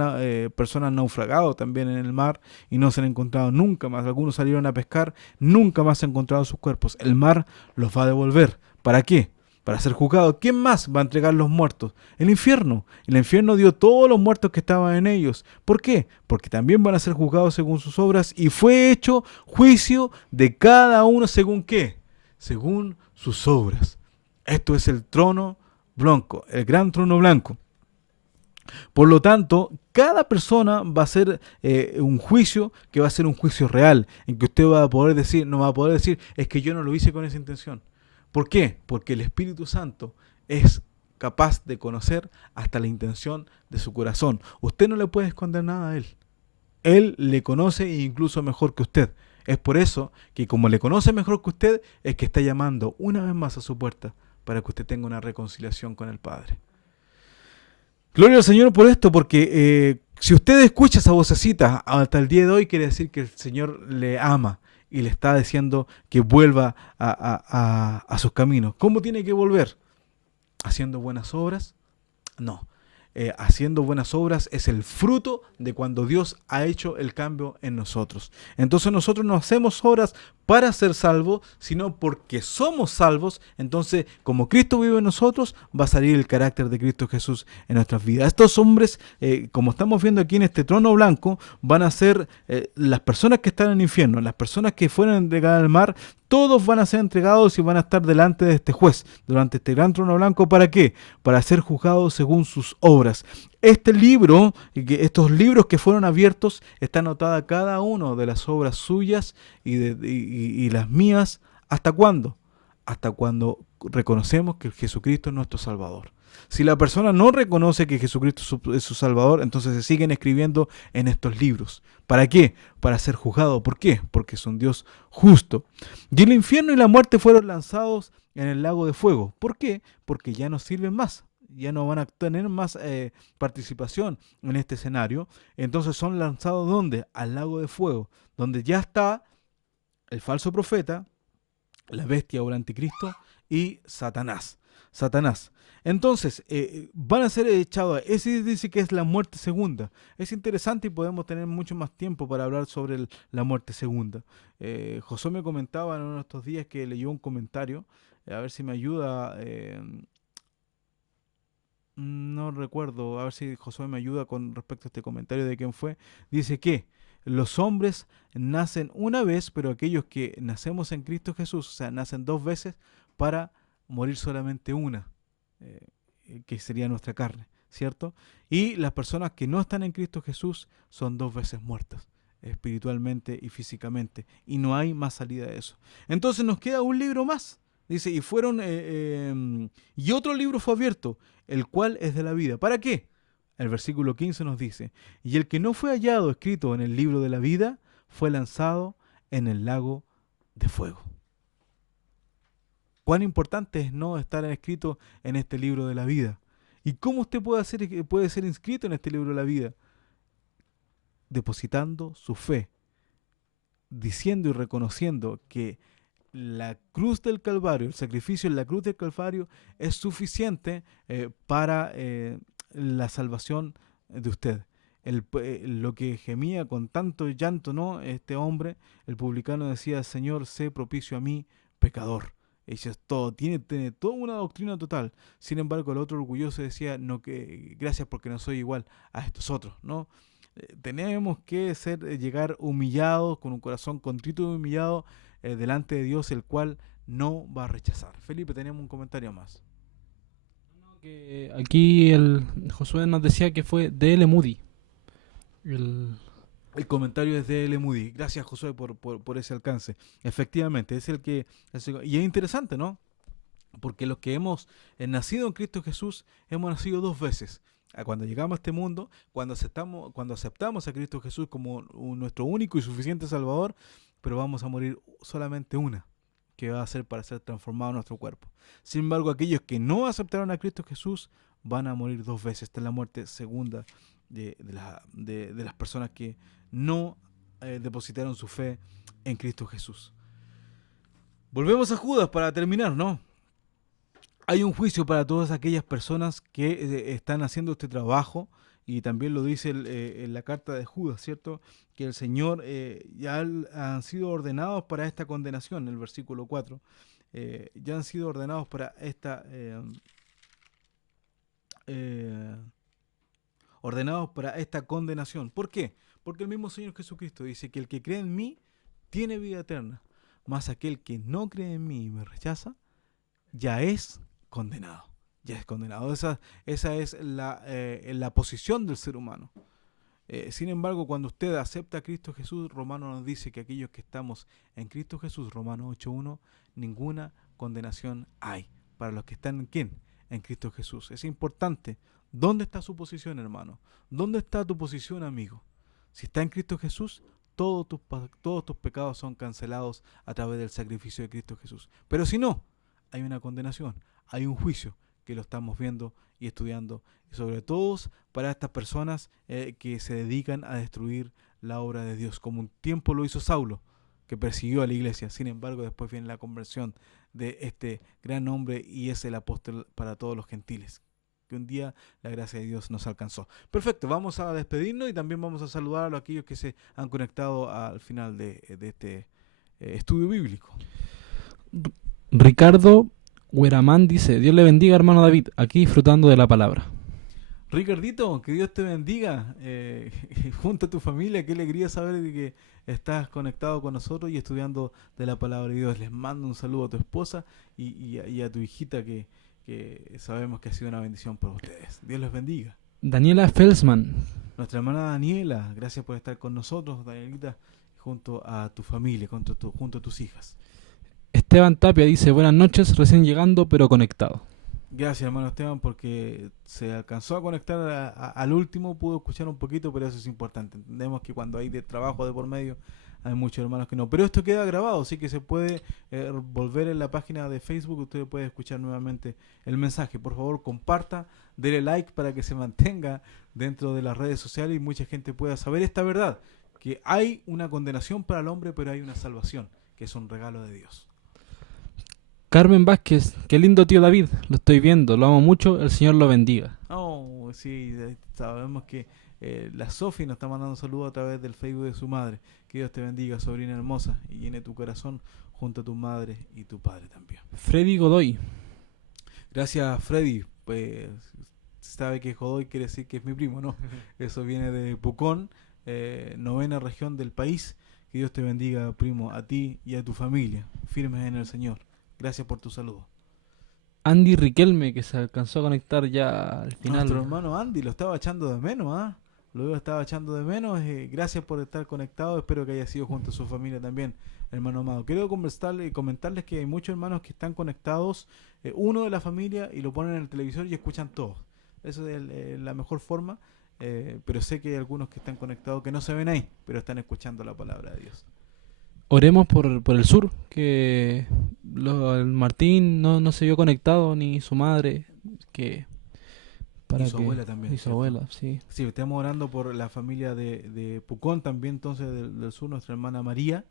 personas han naufragado también en el mar y no se han encontrado nunca más? Algunos salieron a pescar, nunca más han encontrado sus cuerpos. El mar los va a devolver. ¿Para qué? Para ser juzgados. ¿Quién más va a entregar los muertos? El infierno. El infierno dio todos los muertos que estaban en ellos. ¿Por qué? Porque también van a ser juzgados según sus obras y fue hecho juicio de cada uno según ¿qué? Según sus obras. Esto es el trono blanco, el gran trono blanco. Por lo tanto, cada persona va a ser un juicio que va a ser un juicio real, en que usted va a poder decir, no va a poder decir, es que yo no lo hice con esa intención. ¿Por qué? Porque el Espíritu Santo es capaz de conocer hasta la intención de su corazón. Usted no le puede esconder nada a Él. Él le conoce incluso mejor que usted. Es por eso que como le conoce mejor que usted, es que está llamando una vez más a su puerta para que usted tenga una reconciliación con el Padre. Gloria al Señor por esto, porque si usted escucha esa vocecita hasta el día de hoy, quiere decir que el Señor le ama y le está diciendo que vuelva a sus caminos. ¿Cómo tiene que volver? ¿Haciendo buenas obras? No. Haciendo buenas obras es el fruto de cuando Dios ha hecho el cambio en nosotros. Entonces nosotros no hacemos obras para ser salvos, sino porque somos salvos. Entonces, como Cristo vive en nosotros, va a salir el carácter de Cristo Jesús en nuestras vidas. Estos hombres, como estamos viendo aquí en este trono blanco, van a ser las personas que están en el infierno, las personas que fueron entregadas al mar. Todos van a ser entregados y van a estar delante de este juez, durante este gran trono blanco. ¿Para qué? Para ser juzgados según sus obras. Este libro, estos libros que fueron abiertos, está anotada cada uno de las obras suyas y las mías. ¿Hasta cuándo? Hasta cuando reconocemos que Jesucristo es nuestro Salvador. Si la persona no reconoce que Jesucristo es su Salvador, entonces se siguen escribiendo en estos libros. ¿Para qué? Para ser juzgado. ¿Por qué? Porque es un Dios justo. Y el infierno y la muerte fueron lanzados en el lago de fuego. ¿Por qué? Porque ya no sirven más. ya no van a tener más participación en este escenario. Entonces son lanzados ¿dónde? Al lago de fuego, donde ya está el falso profeta, la bestia o el anticristo y Satanás. Satanás. Entonces, van a ser echados. Ese dice que es la muerte segunda. Es interesante y podemos tener mucho más tiempo para hablar sobre la muerte segunda. Josué me comentaba en uno de estos días que leyó un comentario. A ver si me ayuda. No recuerdo. A ver si Josué me ayuda con respecto a este comentario de quién fue. Dice que los hombres nacen una vez, pero aquellos que nacemos en Cristo Jesús, o sea, nacen dos veces para morir solamente una, que sería nuestra carne, ¿cierto? Y las personas que no están en Cristo Jesús son dos veces muertas, espiritualmente y físicamente, y no hay más salida de eso. Entonces nos queda un libro más, dice, y otro libro fue abierto, el cual es de la vida. ¿Para qué? El versículo 15 nos dice, y el que no fue hallado escrito en el libro de la vida, fue lanzado en el lago de fuego. Cuán importante es no estar escrito en este libro de la vida. ¿Y cómo usted puede ser inscrito en este libro de la vida? Depositando su fe, diciendo y reconociendo que la cruz del Calvario, el sacrificio en la cruz del Calvario es suficiente para la salvación de usted. Lo que gemía con tanto llanto, ¿no? Este hombre, el publicano, decía: Señor, sé propicio a mí, pecador. Eso es todo, tiene toda una doctrina total. Sin embargo, el otro orgulloso decía: no, que gracias porque no soy igual a estos otros, ¿no? Tenemos que llegar humillados, con un corazón contrito y humillado delante de Dios, el cual no va a rechazar. Felipe, teníamos un comentario más. Que aquí el Josué nos decía que fue D.L. Moody. El comentario es de L. Moody. Gracias, Josué, por ese alcance. Efectivamente, es el que... y es interesante, ¿no? Porque los que hemos nacido en Cristo Jesús, hemos nacido dos veces. Cuando llegamos a este mundo, cuando aceptamos a Cristo Jesús como nuestro único y suficiente Salvador, pero vamos a morir solamente una, que va a ser para ser transformado nuestro cuerpo. Sin embargo, aquellos que no aceptaron a Cristo Jesús van a morir dos veces. Esta es la muerte segunda de las personas que no depositaron su fe en Cristo Jesús. Volvemos a Judas para terminar, ¿no? Hay un juicio para todas aquellas personas que están haciendo este trabajo, y también lo dice en la carta de Judas, ¿cierto? Que el Señor ya han sido ordenados para esta condenación, en el versículo 4. Ya han sido ordenados para esta... ordenados para esta condenación. ¿Por qué? Porque el mismo Señor Jesucristo dice que el que cree en mí tiene vida eterna, mas aquel que no cree en mí y me rechaza, ya es condenado. Ya es condenado. Esa es la posición del ser humano. Sin embargo, cuando usted acepta a Cristo Jesús, Romano nos dice que aquellos que estamos en Cristo Jesús, Romanos 8.1, ninguna condenación hay para los que están en ¿quién? En Cristo Jesús. Es importante. ¿Dónde está su posición, hermano? ¿Dónde está tu posición, amigo? Si está en Cristo Jesús, todos tus pecados son cancelados a través del sacrificio de Cristo Jesús. Pero si no, hay una condenación, hay un juicio que lo estamos viendo y estudiando, y sobre todo para estas personas que se dedican a destruir la obra de Dios, como un tiempo lo hizo Saulo, que persiguió a la iglesia. Sin embargo, después viene la conversión de este gran hombre, y es el apóstol para todos los gentiles, que un día la gracia de Dios nos alcanzó. Perfecto, vamos a despedirnos y también vamos a saludar a aquellos que se han conectado al final de este estudio bíblico. Ricardo Hueramán dice: Dios le bendiga, hermano David, aquí disfrutando de la palabra. Ricardito, que Dios te bendiga, junto a tu familia. Qué alegría saber de que estás conectado con nosotros y estudiando de la palabra de Dios. Les mando un saludo a tu esposa y a tu hijita, que sabemos que ha sido una bendición para ustedes. Dios les bendiga. Daniela Felsman. Nuestra hermana Daniela, gracias por estar con nosotros, Danielita, junto a tu familia, junto a tus hijas. Esteban Tapia dice: buenas noches, recién llegando pero conectado. Gracias, hermano Esteban, porque se alcanzó a conectar al último, pudo escuchar un poquito, pero eso es importante. Entendemos que cuando hay de trabajo de por medio, hay muchos hermanos que no. Pero esto queda grabado, así que se puede volver en la página de Facebook, usted puede escuchar nuevamente el mensaje. Por favor, comparta, dele like para que se mantenga dentro de las redes sociales y mucha gente pueda saber esta verdad, que hay una condenación para el hombre, pero hay una salvación, que es un regalo de Dios. Carmen Vázquez, qué lindo tío David, lo estoy viendo, lo amo mucho, el Señor lo bendiga. Oh, sí, sabemos que la Sofi nos está mandando saludos a través del Facebook de su madre. Que Dios te bendiga, sobrina hermosa, y llene tu corazón junto a tu madre y tu padre también. Freddy Godoy, Gracias, Freddy. Pues sabe que Godoy quiere decir que es mi primo, ¿no? Eso viene de Pucón, 9ª región del país. Que Dios te bendiga, primo, a ti y a tu familia, firmes en el Señor. Gracias por tu saludo. Andy Riquelme, que se alcanzó a conectar ya al final. Nuestro hermano Andy lo estaba echando de menos, ¿ah? Lo estaba echando de menos. Gracias por estar conectado. Espero que haya sido junto a su familia también, hermano amado. Quiero comentarles que hay muchos hermanos que están conectados, uno de la familia, y lo ponen en el televisor y escuchan todos. Eso es la mejor forma. Pero sé que hay algunos que están conectados que no se ven ahí, pero están escuchando la palabra de Dios. Oremos por el sur, que el Martín no se vio conectado, ni su madre, que y su abuela también. Y su ¿cierto? abuela, sí. Sí, estamos orando por la familia de Pucón también, entonces del sur, nuestra hermana María,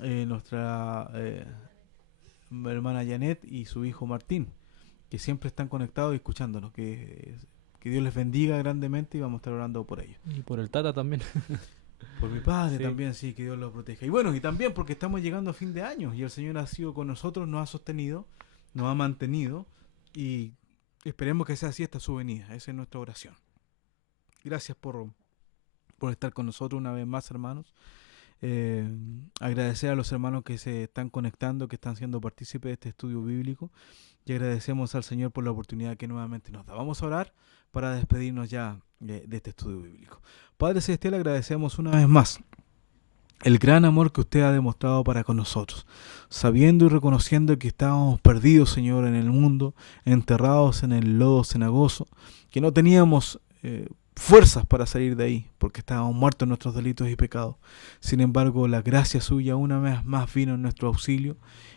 nuestra hermana Janet y su hijo Martín, que siempre están conectados y escuchándonos. Que Dios les bendiga grandemente y vamos a estar orando por ellos. Y por el Tata también. Por mi padre Sí. también, sí, que Dios lo proteja. Y bueno, y también porque estamos llegando a fin de año y el Señor ha sido con nosotros, nos ha sostenido, nos ha mantenido y esperemos que sea así hasta su venida. Esa es nuestra oración. Gracias por estar con nosotros una vez más, hermanos. Agradecer a los hermanos que se están conectando, que están siendo partícipes de este estudio bíblico, y agradecemos al Señor por la oportunidad que nuevamente nos da. Vamos a orar para despedirnos ya de este estudio bíblico. Padre Celestial, agradecemos una vez más el gran amor que usted ha demostrado para con nosotros, sabiendo y reconociendo que estábamos perdidos, Señor, en el mundo, enterrados en el lodo cenagoso, que no teníamos fuerzas para salir de ahí, porque estábamos muertos en nuestros delitos y pecados. Sin embargo, la gracia suya una vez más vino en nuestro auxilio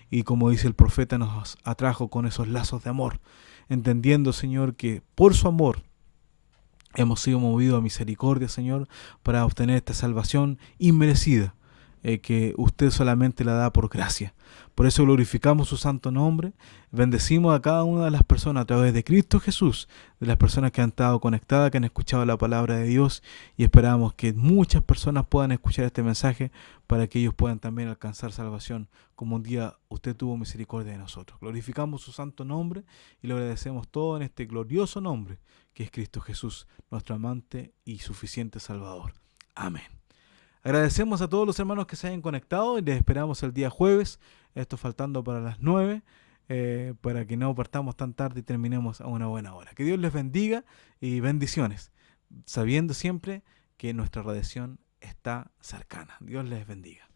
y, como dice el profeta, nos atrajo con esos lazos de amor, entendiendo, Señor, que por su amor hemos sido movidos a misericordia, Señor, para obtener esta salvación inmerecida, que usted solamente la da por gracia. Por eso glorificamos su santo nombre, bendecimos a cada una de las personas a través de Cristo Jesús, de las personas que han estado conectadas, que han escuchado la palabra de Dios, y esperamos que muchas personas puedan escuchar este mensaje para que ellos puedan también alcanzar salvación, como un día usted tuvo misericordia de nosotros. Glorificamos su santo nombre y lo agradecemos todo en este glorioso nombre, que es Cristo Jesús, nuestro amante y suficiente Salvador. Amén. Agradecemos a todos los hermanos que se hayan conectado y les esperamos el día jueves, esto faltando para las 9, para que no partamos tan tarde y terminemos a una buena hora. Que Dios les bendiga y bendiciones, sabiendo siempre que nuestra redención está cercana. Dios les bendiga.